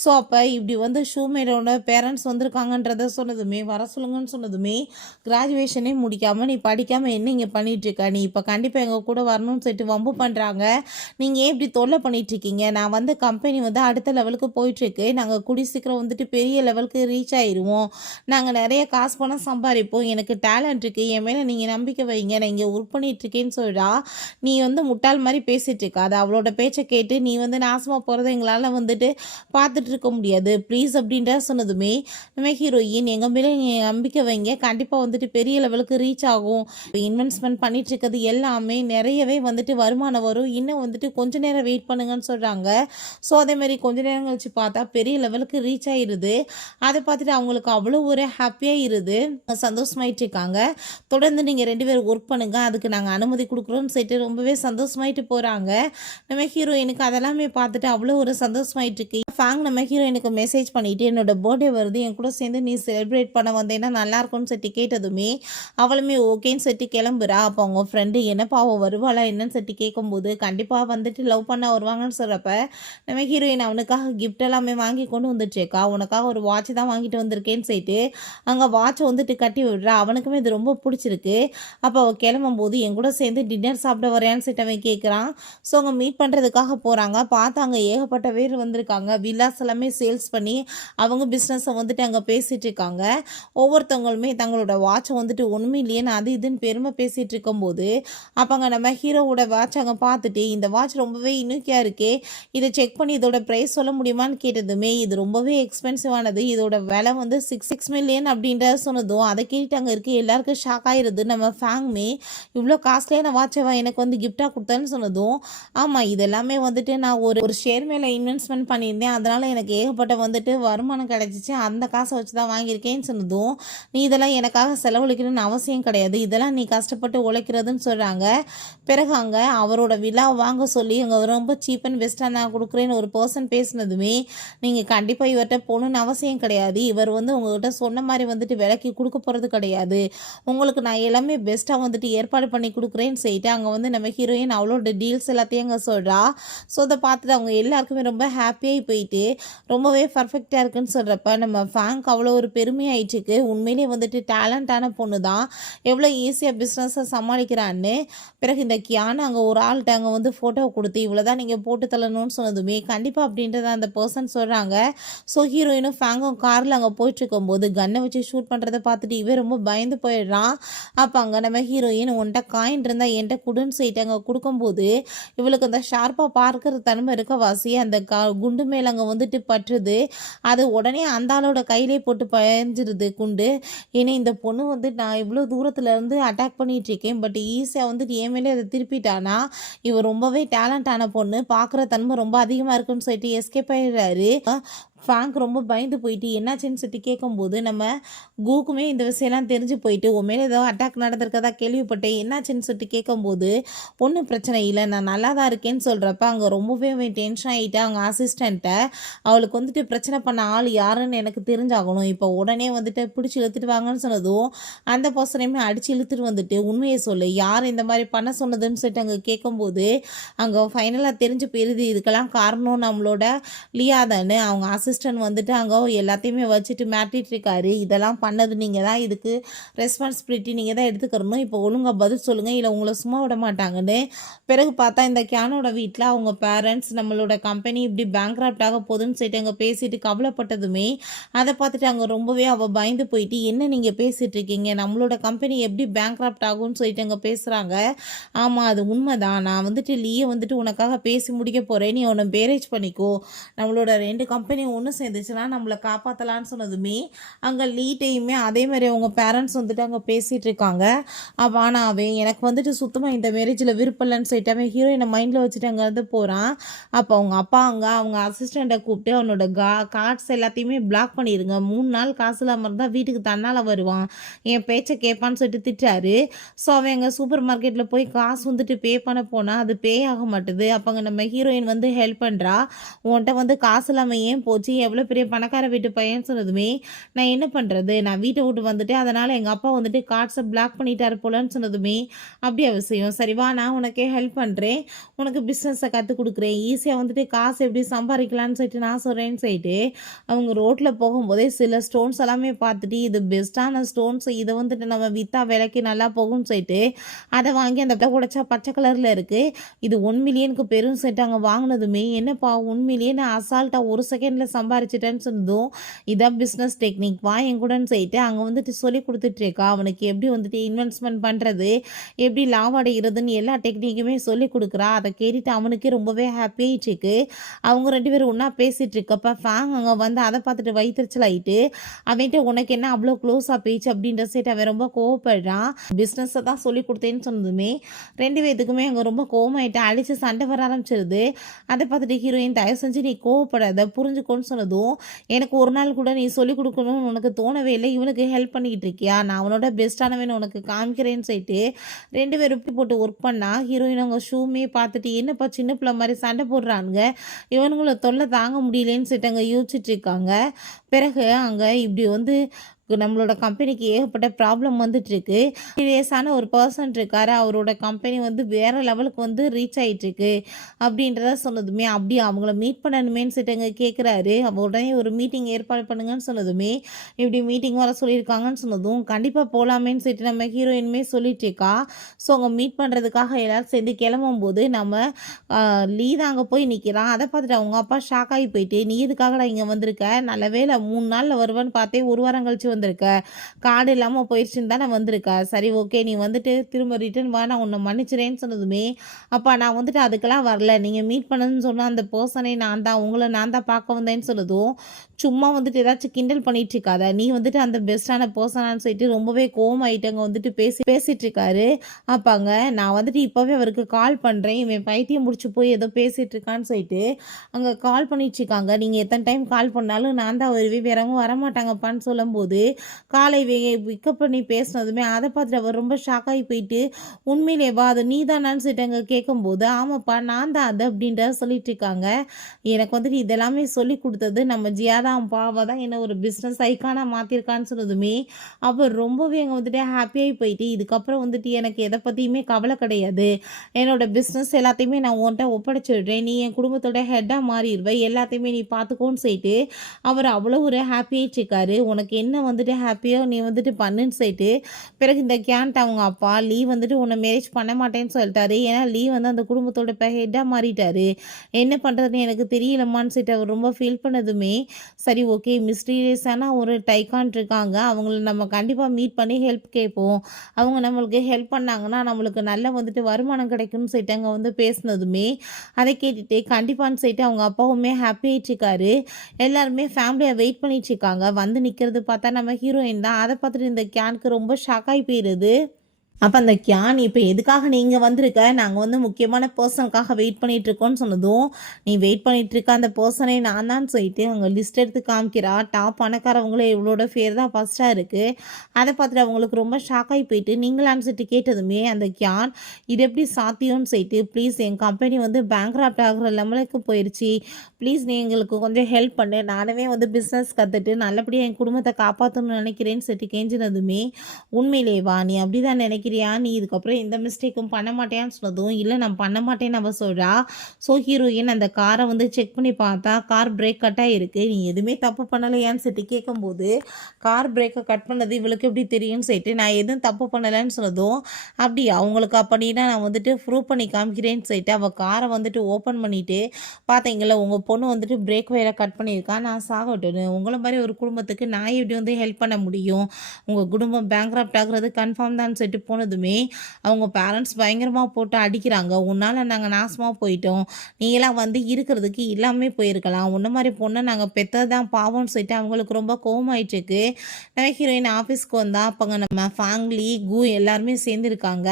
ஸோ அப்போ இப்படி வந்து ஷூமேடோட பேரண்ட்ஸ் வந்திருக்காங்கன்றத சொன்னதுமே, வர சொல்லுங்கன்னு சொன்னதுமே, கிராஜுவேஷனே முடிக்காமல் நீ படிக்காமல் என்ன இங்கே பண்ணிகிட்ருக்க, நீ இப்போ கண்டிப்பாக எங்கள் கூட வரணும்னு சொல்லிட்டு வம்பு பண்ணுறாங்க, நீங்கள் ஏன் இப்படி தொல்லை பண்ணிகிட்ருக்கீங்க, நான் வந்து கம்பெனி வந்து அடுத்த லெவலுக்கு போயிட்டுருக்கு, நாங்கள் கூடி சீக்கிரம் வந்துட்டு பெரிய லெவலுக்கு ரீச் ஆயிடுவோம், நாங்கள் நிறைய காசு பணம் சம்பாதிப்போம், எனக்கு டேலண்ட் இருக்குது, என் மேலே நீங்கள் நம்பிக்கை வைங்க, நான் இங்கே ஒர்க் பண்ணிகிட்ருக்கேன்னு சொல்லிடா. நீ வந்து முட்டாள் மாதிரி பேசிகிட்டு இருக்க, அது அவளோட பேச்சை கேட்டு நீ வந்து நாசமாக போகிறத எங்களால் வந்துட்டு பார்த்துட்டு இருக்க முடியாது ப்ளீஸ் அப்படின்ற சொன்னதுமே, நம்ம ஹீரோயின் எங்கள் மேலே நீங்கள் நம்பிக்கை வைங்க, கண்டிப்பாக வந்துட்டு பெரிய லெவலுக்கு ரீச் ஆகும், இன்வெஸ்ட்மெண்ட் பண்ணிட்டு இருக்கிறது எல்லாமே நிறையவே வந்துட்டு வருமானம் வரும், இன்னும் வந்துட்டு கொஞ்ச நேரம் வெயிட் பண்ணுங்கன்னு சொல்கிறாங்க. ஸோ அதேமாதிரி கொஞ்ச நேரம் கழிச்சு பார்த்தா பெரிய லெவலுக்கு ரீச் ஆகிடுது. அதை பார்த்துட்டு அவங்களுக்கு அவ்வளோ ஒரு ஹாப்பியாக இருது, சந்தோஷமாயிட்டு இருக்காங்க. தொடர்ந்து நீங்கள் 2 பேரும் ஒர்க் பண்ணுங்கள், அதுக்கு நாங்கள் அனுமதி கொடுக்குறோன்னு சொல்லிட்டு ரொம்பவே சந்தோஷமாயிட்டு போகிறாங்க. நம்ம ஹீரோயினுக்கு அதெல்லாமே பார்த்துட்டு அவ்வளோ ஒரு சந்தோஷமாயிட்டு இருக்கு. ஃபேங் நம்ம ஹீரோயினுக்கு மெசேஜ் பண்ணிவிட்டு, என்னோட பர்த்டே வருது, என் கூட சேர்ந்து நீ செலிப்ரேட் பண்ண வந்தேன்னா நல்லாயிருக்கும்னு சொல்லிட்டு கேட்டதுமே அவளுமே ஓகேன்னு சொல்லிட்டு கிளம்புறா. அப்போ அவங்க ஃப்ரெண்டு என்னப்பா அவள் வருவாளா என்னன்னு சொல்லிட்டு கேட்கும்போது, கண்டிப்பாக வந்துட்டு லவ் பண்ண வருவாங்கன்னு சொல்கிறப்ப நம்ம ஹீரோயின் அவனுக்காக கிஃப்ட் எல்லாமே வாங்கி கொண்டு வந்துட்டுருக்கா. உனக்காக ஒரு வாட்ச் தான் வாங்கிட்டு வந்திருக்கேன்னு சொல்லிட்டு அங்கே வாட்சை வந்துட்டு கட்டி விடுறா. அவனுக்குமே இது ரொம்ப பிடிச்சிருக்கு. அப்போ அவள் கிளம்பும்போது என் கூட சேர்ந்து டின்னர் சாப்பிட வரையான்னு சொல்லிட்டு அவன் கேட்குறான். ஸோ அவங்க மீட் பண்ணுறதுக்காக போகிறாங்க. பார்த்தா அங்கே ஏகப்பட்ட பேர் வந்திருக்காங்க. வில்லாஸ் எல்லாமே சேல்ஸ் பண்ணி அவங்க பிஸ்னஸை வந்துட்டு அங்கே பேசிகிட்டு இருக்காங்க. ஒவ்வொருத்தவங்களுமே தங்களோட வாட்சை வந்துட்டு ஒன்றுமே இல்லையேன்னு அது இதுன்னு பெருமை பேசிகிட்டு இருக்கும்போது அப்போ அங்கே நம்ம ஹீரோவோட வாட்ச் அங்கே பார்த்துட்டு, இந்த வாட்ச் ரொம்பவே யூனிக்காக இருக்கே, இதை செக் பண்ணி இதோட ப்ரைஸ் சொல்ல முடியுமான்னு கேட்டதுமே இது ரொம்பவே எக்ஸ்பென்சிவானது, இதோட விலை வந்து 6 மில்லியன் அப்படின்ற சொன்னதும் அதை கேட்டு அங்கே இருக்க எல்லாருக்கும் ஷாக் ஆயிருது. நம்ம ஃபேங்குமே இவ்வளோ காஸ்ட்லியான வாட்சவா எனக்கு வந்து கிஃப்டாக கொடுத்தேன்னு சொன்னதும், ஆமாம் இதெல்லாமே வந்துட்டு நான் ஒரு ஒரு ஷேர் மேலே இன்வெஸ்ட்மெண்ட் பண்ணியிருந்தேன், அதனால் எனக்கு ஏகப்பட்ட வந்துட்டு வருமானம் கிடைச்சிச்சு, அந்த காசை வச்சு தான் வாங்கியிருக்கேன்னு சொன்னதும், நீ இதெல்லாம் எனக்காக செலவழிக்கணும்னு அவசியம் கிடையாது, இதெல்லாம் நீ கஷ்டப்பட்டு உழைக்கிறதுன்னு சொல்கிறாங்க. பிறகு அங்கே அவரோட விழா வாங்க சொல்லி அங்கே ரொம்ப சீப் அண்ட் பெஸ்ட்டாக நான் கொடுக்குறேன்னு ஒரு பர்சன் பேசினதுமே, நீங்கள் கண்டிப்பாக இவர்கிட்ட போகணுன்னு அவசியம் கிடையாது, இவர் வந்து உங்கள்கிட்ட சொன்ன மாதிரி வந்துட்டு விலைக்கு கொடுக்க போகிறது கிடையாது, உங்களுக்கு நான் எல்லாமே பெஸ்ட்டாக வந்துட்டு ஏற்பாடு பண்ணி கொடுக்குறேன்னு சொல்லிட்டு அங்கே வந்து நம்ம ஹீரோயின் அவளோட டீல்ஸ் எல்லாத்தையும் அங்கே சொல்கிறா. ஸோ அதை பார்த்துட்டு அவங்க எல்லாருக்குமே ரொம்ப ஹாப்பியாகி போயிட்டு ரொம்பவே பர்ஃபெக்டாக இருக்குன்னு சொல்கிறப்ப நம்ம ஃபேங்க் அவ்வளோ ஒரு பெருமையாயிட்டுருக்கு. உண்மையிலே வந்துட்டு டேலண்டான பொண்ணு தான், எவ்வளோ ஈஸியாக பிஸ்னஸை சமாளிக்கிறான்னு. பிறகு இந்த கியான்னு அங்கே ஒரு ஆள்கிட்ட அங்கே வந்து ஃபோட்டோ கொடுத்து இவ்வளோ தான் நீங்கள் போட்டு தள்ளணும்னு சொன்னதுமே கண்டிப்பாக அப்படின்றத அந்த பர்சன் சொல்கிறாங்க. ஸோ ஹீரோயினும் ஃபேங்கும் காரில் அங்கே போயிட்டுருக்கும்போது கன்னை வச்சு ஷூட் பண்ணுறதை பார்த்துட்டு இவன் ரொம்ப பயந்து போயிடுறான். அப்போ அங்கே நம்ம ஹீரோயின் உன்கிட்ட காயின் இருந்தால் என்கிட்ட கொடுன்னு சொல்லிட்டு அங்கே கொடுக்கும்போது இவளுக்கு அந்த ஷார்ப்பாக பார்க்குற தன்மை இருக்க வாசி அந்த குண்டு மேலே அங்கே வந்துட்டு பற்றுது, அது உடனே அந்த ஆளோட கையிலே போட்டு பயஞ்சிருது குண்டு. ஏன்னா இந்த பொண்ணு வந்து நான் இவ்வளோ தூரத்துல இருந்து அட்டாக் பண்ணிட்டு இருக்கேன், பட் ஈஸியாக வந்துட்டு என் மேலே அதை திருப்பிட்டானா, இவ ரொம்பவே டேலண்டான பொண்ணு, பார்க்குற தன்மை ரொம்ப அதிகமாக இருக்குன்னு சொல்லிட்டு எஸ்கேப் ஆயிடுறாரு. ஃபேங்க் ரொம்ப பயந்து போயிட்டு என்னாச்சுன்னு சொல்லிட்டு கேட்கும்போது நம்ம கூக்குமே இந்த விஷயம்லாம் தெரிஞ்சு போயிட்டு உன் மேலே ஏதோ அட்டாக் நடந்திருக்கதா கேள்விப்பட்டேன், என்னாச்சுன்னு சொல்லிட்டு கேட்கும்போது ஒன்றும் பிரச்சனை இல்லை நான் நல்லா தான் இருக்கேன்னு சொல்கிறப்ப அங்கே ரொம்பவே டென்ஷன் ஆகிட்டா அவங்க அசிஸ்டண்ட்டை, அவளுக்கு வந்துட்டு பிரச்சனை பண்ண ஆள் யாருன்னு எனக்கு தெரிஞ்சாகணும், இப்போ உடனே வந்துட்டு பிடிச்சி இழுத்துட்டு வாங்கன்னு சொன்னதும் அந்த பர்சனையுமே அடித்து இழுத்துட்டு வந்துட்டு உண்மையை சொல்லு யார் இந்த மாதிரி பண்ண சொன்னதுன்னு சொல்லிட்டு அங்கே கேட்கும்போது அங்கே ஃபைனலாக தெரிஞ்சு போயிருது இதுக்கெல்லாம் காரணம் நம்மளோட லியாதான்னு. அவங்க அசிஸ்டன்ட் வந்துட்டு அங்கே எல்லாத்தையுமே வச்சுட்டு மிரட்டிட்டு இருக்காரு, இதெல்லாம் பண்ணது நீங்கள் தான், இதுக்கு ரெஸ்பான்சிபிலிட்டி நீங்கள் தான் எடுத்துக்கிறணும், இப்போ ஒழுங்காக பதில் சொல்லுங்கள் இல்லை உங்களை சும்மா விட மாட்டாங்கன்னு. பிறகு பார்த்தா இந்த கியானோட வீட்டில் அவங்க பேரண்ட்ஸ் நம்மளோட கம்பெனி இப்படி பேங்க்ராப்ட் ஆக போகுதுன்னு சொல்லிட்டு அங்கே பேசிட்டு கவலைப்பட்டதுமே அதை பார்த்துட்டு அங்கே ரொம்பவே அவள் பயந்து போயிட்டு என்ன நீங்கள் பேசிகிட்டு இருக்கீங்க, நம்மளோட கம்பெனி எப்படி பேங்க்ராப்ட் ஆகும்னு சொல்லிட்டு அங்கே பேசுகிறாங்க. ஆமாம் அது உண்மைதான், நான் வந்துட்டு லீயை வந்துட்டு உனக்காக பேசி முடிக்க போகிறேன், நீ உன்னை மேரேஜ் பண்ணிக்கோ, நம்மளோட 2 கம்பெனி ஒன்று சேர்ந்துச்சுன்னா நம்மளை காப்பாற்றலான்னு சொன்னதுமே அங்கே லீட்டையுமே அதே மாதிரி அவங்க பேரண்ட்ஸ் வந்துட்டு அங்கே பேசிகிட்டு இருக்காங்க. அப்போ ஆனால் அவன் எனக்கு வந்துட்டு சுத்தமாக இந்த மேரேஜில் விருப்பம் இல்லைன்னு சொல்லிட்டு அவன் ஹீரோயினை மைண்டில் வச்சுட்டு அங்கே வந்து போகிறான். அப்போ அவங்க அப்பா அங்கே அவங்க அசிஸ்டண்ட்டை கூப்பிட்டு அவனோட கார்ட்ஸ் எல்லாத்தையுமே பிளாக் பண்ணிடுங்க, 3 நாள் காசு இல்லாமல் இருந்தால் வீட்டுக்கு தன்னால் வருவான், என் பேச்சை கேட்பான்னு சொல்லிட்டு திட்டாரு. ஸோ அவன் எங்கள் சூப்பர் மார்க்கெட்டில் போய் காசு வந்துட்டு பே பண்ண போனால் அது பே ஆக மாட்டுது. அப்போ அங்கே நம்ம ஹீரோயின் வந்து ஹெல்ப் பண்ணுறா, உன்கிட்ட வந்து காசு இல்லாமல் ஏன் போச்சு, எவ்வளோ பெரிய பணக்கார வீட்டு பையன் சொன்னதுமே நான் என்ன பண்ணுறது, நான் வீட்டை விட்டு வந்துட்டு அதனால் எங்கள் அப்பா வந்துட்டு கார்ட்ஸை பிளாக் பண்ணிட்டாரு போலன்னு சொன்னதுமே அப்படியே அவசியம் சரிவா நான் உனக்கே ஹெல்ப் பண்ணுறேன், உனக்கு பிஸ்னஸை கற்றுக் கொடுக்குறேன், ஈஸியாக வந்துட்டு காசு எப்படி சம்பாதிக்கலான்னு சொல்லிட்டு நான் சொல்கிறேன்னு சொல்லிட்டு அவங்க ரோட்டில் போகும்போதே சில ஸ்டோன்ஸ் எல்லாமே பார்த்துட்டு இது பெஸ்ட்டான ஸ்டோன்ஸ், இதை வந்துட்டு நம்ம விற்றா விலைக்கு நல்லா போகும்னு சொல்லிட்டு அதை வாங்கி அந்த உடைச்சா பச்சை கலரில் இருக்குது, இது 1 மில்லியனுக்கு பெரும் சொல்லிட்டு அங்கே வாங்கினதுமே என்னப்பா 1 மில்லியன் அசால்ட்டாக 1 செகண்டில் சம்பாரிச்சிட்டேன்னு சொன்னதும் இதான் பிஸ்னஸ் டெக்னிக் வா என் கூடன்னு சொல்லிட்டு அங்கே வந்துட்டு சொல்லி கொடுத்துட்ருக்கா. அவனுக்கு எப்படி வந்துட்டு இன்வெஸ்ட்மெண்ட் பண்ணுறது, எப்படி லாபம் அடைகிறதுன்னு எல்லா டெக்னிக்குமே சொல்லி கொடுக்குறா. அதை கேட்டுட்டு அவனுக்கே ரொம்பவே ஹாப்பியாகிட்டுருக்கு. அவங்க 2 பேரும் ஒன்றா பேசிகிட்டு இருக்கப்ப ஃபேங் அங்கே வந்து அதை பார்த்துட்டு வயிற்றுச்சல் ஆகிட்டு அவன்கிட்ட உனக்கு என்ன அவ்வளோ க்ளோஸாக பேச்சு அப்படின்ற சைட்டு அவன் ரொம்ப கோவப்படுறான். பிஸ்னஸை தான் சொல்லி கொடுத்தேன்னு சொன்னதுமே 2 பேத்துக்குமே அங்கே ரொம்ப கோவமாயிட்டு அடித்து சண்டை வர ஆரம்பிச்சிருது. அதை பார்த்துட்டு ஹீரோயின் தயவு செஞ்சு நீ கோவப்படாத புரிஞ்சுக்கோன்னு சொன்னதும் எனக்கு ஒரு நாள் கூட நீ சொல்லிக் கொடுக்கணும்னு உனக்கு தோணவே இல்லை, இவனுக்கு ஹெல்ப் பண்ணிக்கிட்டு இருக்கியா, நான் அவனோட பெஸ்ட்டானவன் உனக்கு காமிக்கிறேன்னு சொல்லிட்டு 2 பேரும் போட்டு ஒர்க் பண்ணா. ஹீரோயின் அவங்க ஷூமே பார்த்துட்டு என்னப்பா சின்ன பிள்ளை மாதிரி சண்டை போடுறானுங்க, இவனுங்கள தொல்லை தாங்க முடியலேன்னு சொல்லிட்டு அங்கே யோசிச்சுட்டு இருக்காங்க. பிறகு அங்கே இப்படி வந்து நம்மளோட கம்பெனிக்கு ஏகப்பட்ட ப்ராப்ளம் வந்துட்டுருக்கு, சீரியஸான ஒரு பர்சன் இருக்கார், அவரோட கம்பெனி வந்து வேறு லெவலுக்கு வந்து ரீச் ஆகிட்டுருக்கு அப்படின்றத சொன்னதுமே அப்படியே அவங்கள மீட் பண்ணணுமேன்னு சொல்லிட்டு கேட்குறாரு. உடனே ஒரு மீட்டிங் ஏற்பாடு பண்ணுங்கன்னு சொன்னதுமே இப்படி மீட்டிங் வர சொல்லியிருக்காங்கன்னு சொன்னதும் கண்டிப்பாக போகலாமேன்னு சொல்லிட்டு நம்ம ஹீரோயினுமே சொல்லிட்டுருக்கா. ஸோ அவங்க மீட் பண்ணுறதுக்காக எல்லோரும் சேர்ந்து கிளம்பும்போது நம்ம லீ தான் அங்கே போய் நிற்கிறான். அதை பார்த்துட்டு அவங்க அப்பா ஷாக் ஆகி போயிட்டு நீ எதுக்காகடா இங்கே வந்திருக்க, நல்ல வேலை 3 நாளில் வருவேன்னு பார்த்தே 1 வாரம் கழிச்சு வந்திருக்க, கார்டு இல்லாமல் போயிடுச்சுன்னு தானே வந்திருக்க, சரி ஓகே நீ வந்துட்டு திரும்ப ரிட்டர்ன் வா, நான் உன்னை மன்னிச்சிரேன்னு சொன்னதுமே, அப்பா நான் வந்துட்டு அதுக்கெல்லாம் வரல, நீங்கள் மீட் பண்ணணும்னு சொன்ன அந்த பர்சனே நான் தான், உங்களை நான் தான் பார்க்க வந்தேன்னு சொன்னதும், சும்மா வந்துட்டு ஏதாச்சும் கிண்டல் பண்ணிட்டு இருக்காத, நீ வந்துட்டு அந்த பெஸ்ட்டான பர்சனான்னு சொல்லிட்டு ரொம்பவே கோவமாயிட்டங்க வந்துட்டு பேசிட்டு இருக்காரு. அப்பாங்க நான் வந்துட்டு இப்போவே அவருக்கு கால் பண்ணுறேன், இவன் பைத்தியம் முடிச்சு போய் ஏதோ பேசிகிட்டு இருக்கான்னு சொல்லிட்டு அங்கே கால் பண்ணிட்டுருக்காங்க. நீங்கள் எத்தனை டைம் கால் பண்ணாலும் நான் தான் வருவேன், வேறவங்க வரமாட்டாங்கப்பான்னு சொல்லும்போது காலை பிக்கப் பண்ணி பேசினதுமே அதை பார்த்துட்டு அவர் ரொம்ப ஷாக் ஆகி போயிட்டு, உண்மையிலேவா அது நீ தானான்னு சொல்லிட்டு அங்கே கேட்கும்போது, ஆமாப்பா நான் தான் அது அப்படின்ற சொல்லிட்டு இருக்காங்க. எனக்கு வந்துட்டு இதெல்லாமே சொல்லி கொடுத்தது நம்ம ஜியாதான்ப்பா, அவள் தான் என்ன ஒரு பிஸ்னஸ் ஐக்கானாக மாற்றிருக்கான்னு சொன்னதுமே அவர் ரொம்பவே அங்கே வந்துட்டு ஹாப்பியாகி போயிட்டு, இதுக்கப்புறம் வந்துட்டு எனக்கு எதை பற்றியுமே கவலை கிடையாது, என்னோட பிஸ்னஸ் எல்லாத்தையுமே நான் உன்கிட்ட ஒப்படைச்சிடுறேன், நீ என் குடும்பத்தோட ஹெட்டாக மாறிடுவ, எல்லாத்தையுமே நீ பார்த்துக்கோன்னு சொல்லிட்டு அவர் அவ்வளோ ஒரு ஹாப்பியாகிட்டு இருக்காரு. உனக்கு என்ன வந்துட்டு ஹாப்பியோ நீ வந்துட்டு பண்ணுன்னு சொல்லிட்டு பிறகு இந்த கேன்ட் அவங்க அப்பா லீ வந்துட்டு உன்னை மேரேஜ் பண்ண மாட்டேன்னு சொல்லிட்டாரு. ஏன்னா லீ வந்து அந்த குடும்பத்தோட ஹெட்டாக மாறிட்டாரு, என்ன பண்ணுறதுன்னு எனக்கு தெரியலம்மான்னு சொல்லிட்டு அவர் ரொம்ப ஃபீல் பண்ணதுமே, சரி ஓகே மிஸ்டீரியஸான ஒரு டைக்கான் இருக்காங்க, அவங்கள நம்ம கண்டிப்பாக மீட் பண்ணி ஹெல்ப் கேட்போம், அவங்க நம்மளுக்கு ஹெல்ப் பண்ணாங்கன்னா நம்மளுக்கு நல்ல வந்துட்டு வருமானம் கிடைக்கும்னு சொல்லிட்டு அங்கே வந்து பேசினதுமே அதை கேட்டுட்டு கண்டிப்பான்னு சொல்லிட்டு அவங்க அப்பாவுமே ஹாப்பி ஆகிட்டு இருக்காரு. எல்லாருமே ஃபேமிலியாக வெயிட் பண்ணிட்டு இருக்காங்க. வந்து நிற்கிறது பார்த்தா நம்ம ஹீரோயின் தான். அதை பார்த்துட்டு இந்த கேனுக்கு ரொம்ப ஷாக் ஆகி போயிடுது. அப்போ அந்த கியான் இப்போ எதுக்காக நீங்கள் வந்திருக்க, நாங்கள் வந்து முக்கியமான பர்சனுக்காக வெயிட் பண்ணிகிட்ருக்கோன்னு சொன்னதும், நீ வெயிட் பண்ணிகிட்ருக்க அந்த பர்சனே நான் தான் சொல்லிட்டு அவங்க லிஸ்ட் எடுத்து காமிக்கிறா. டாப் பணக்காரவங்களே இவளோட பேர் தான் ஃபஸ்ட்டாக இருக்குது. அதை பார்த்துட்டு அவங்களுக்கு ரொம்ப ஷாக் ஆகி போயிட்டு, நீங்களான்னு சொல்லிட்டு கேட்டதுமே அந்த கியான் இது எப்படி சாத்தியம்னு சொல்லிட்டு, ப்ளீஸ் என் கம்பெனி வந்து பேங்க்ராப்ட் ஆகிற லெவலுக்கு போயிடுச்சு, ப்ளீஸ் நீ எங்களுக்கு கொஞ்சம் ஹெல்ப் பண்ணு, நானுமே வந்து பிஸ்னஸ் கற்றுட்டு நல்லபடியாக என் குடும்பத்தை காப்பாற்றணும்னு நினைக்கிறேன்னு சொல்லிட்டு கெஞ்சினதுமே, உண்மையிலேவா நீ அப்படி தான் நினைக்கிறியா, நீ இதுக்கப்புறம் எந்த மிஸ்டேக்கும் பண்ண மாட்டேன்னு சொன்னதும், இல்லை நான் பண்ண மாட்டேன்னு அவள் சொல்கிறா. ஸோ ஹீரோயின் அந்த காரை வந்து செக் பண்ணி பார்த்தா கார் பிரேக் கட்டாக இருக்குது, நீ எதுவுமே தப்பு பண்ணலையான்னு சொல்லிட்டு கேட்கும்போது, கார் பிரேக்கை கட் பண்ணது இவளுக்கு எப்படி தெரியும்னு சொல்லிட்டு, நான் எதுவும் தப்பு பண்ணலைன்னு சொன்னதும், அப்படி அவங்களுக்கு அப்படின்னா நான் வந்துட்டு ப்ரூவ் பண்ணி காமிக்கிறேன்னு சொல்லிட்டு அவள் காரை வந்துட்டு ஓப்பன் பண்ணிவிட்டு, பார்த்தீங்களா உங்கள் பொண்ணு வந்துட்டு பிரேக் வயரை கட் பண்ணியிருக்கா, நான் சாகட்டும்னு, உங்களை மாதிரி ஒரு குடும்பத்துக்கு நான் எப்படி வந்து ஹெல்ப் பண்ண முடியும், உங்கள் குடும்பம் பேங்க்ராப்ட் ஆகுறது கன்ஃபார்ம் தான் சொல்லிட்டு போனதுமே அவங்க பேரண்ட்ஸ் பயங்கரமாக போட்டு அடிக்கிறாங்க. உன்னால் நாங்கள் நாசமாக போயிட்டோம், நீங்களாம் வந்து இருக்கிறதுக்கு இல்லாமல் போயிருக்கலாம், உன்ன மாதிரி பொண்ணை நாங்கள் பெற்றது தான் பாவம்னு சொல்லிட்டு அவங்களுக்கு ரொம்ப கோவமாயிட்டுருக்கு. நம்ம ஹீரோயின் ஆஃபீஸ்க்கு வந்தால் அப்போங்க நம்ம ஃபேங்லி கு எல்லாருமே சேர்ந்துருக்காங்க.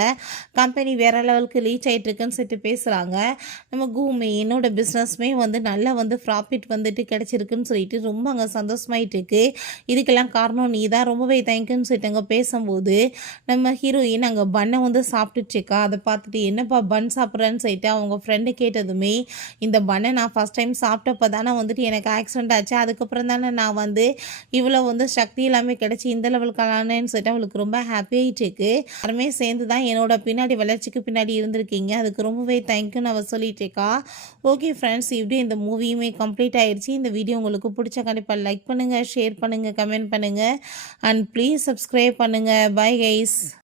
கம்பெனி வேறு லெவலுக்கு ரீச் ஆகிட்டுருக்குன்னு சொல்லிட்டு பேசுகிறாங்க. நம்ம குமே என்னோட பிஸ்னஸ்மே வந்து நல்லா வந்து ப்ராஃபிட் வந்துட்டு கிடச்சிருக்குன்னு சொல்லிட்டு ரொம்ப அங்கே சந்தோஷமாயிட்டு இருக்கு. இதுக்கெல்லாம் காரணம் நீ தான், ரொம்பவே தேங்க்யூன்னு சொல்லிட்டு அங்கே பேசும்போது நம்ம ஹீரோயின் அங்கே பண்ணை வந்து சாப்பிட்டுச்சுக்கா. அதை பார்த்துட்டு என்னப்பா பன் சாப்பிட்றேன்னு சொல்லிட்டு அவங்க ஃப்ரெண்டு கேட்டதுமே, இந்த பண்ணை நான் ஃபஸ்ட் டைம் சாப்பிட்டப்போ தானே வந்துட்டு எனக்கு ஆக்சிடென்ட் ஆச்சு, அதுக்கப்புறம் தானே நான் வந்து இவ்வளோ வந்து சக்தி எல்லாமே கிடச்சி இந்த லெவலுக்கானேன்னு சொல்லிட்டு அவளுக்கு ரொம்ப ஹாப்பி ஆகிட்டு இருக்கு. எல்லாருமே சேர்ந்து தான் என்னோட பின்னாடி வளர்ச்சிக்கு பின்னாடி இருந்திருக்கீங்க, அதுக்கு ரொம்பவே தேங்க்யூன்னு அவள் சொல்லிட்டு இருக்கா. ஓகே ஃப்ரெண்ட்ஸ், இப்படி இந்த மூவியுமே கம்ப்ளீட் ஆயிடுச்சு. இந்த வீடியோ உங்களுக்கு பிடிச்ச கண்டிப்பாக லைக் பண்ணுங்கள், ஷேர் பண்ணுங்கள், கமெண்ட் பண்ணுங்கள் அண்ட் ப்ளீஸ் சப்ஸ்கிரைப் பண்ணுங்கள். Bye guys.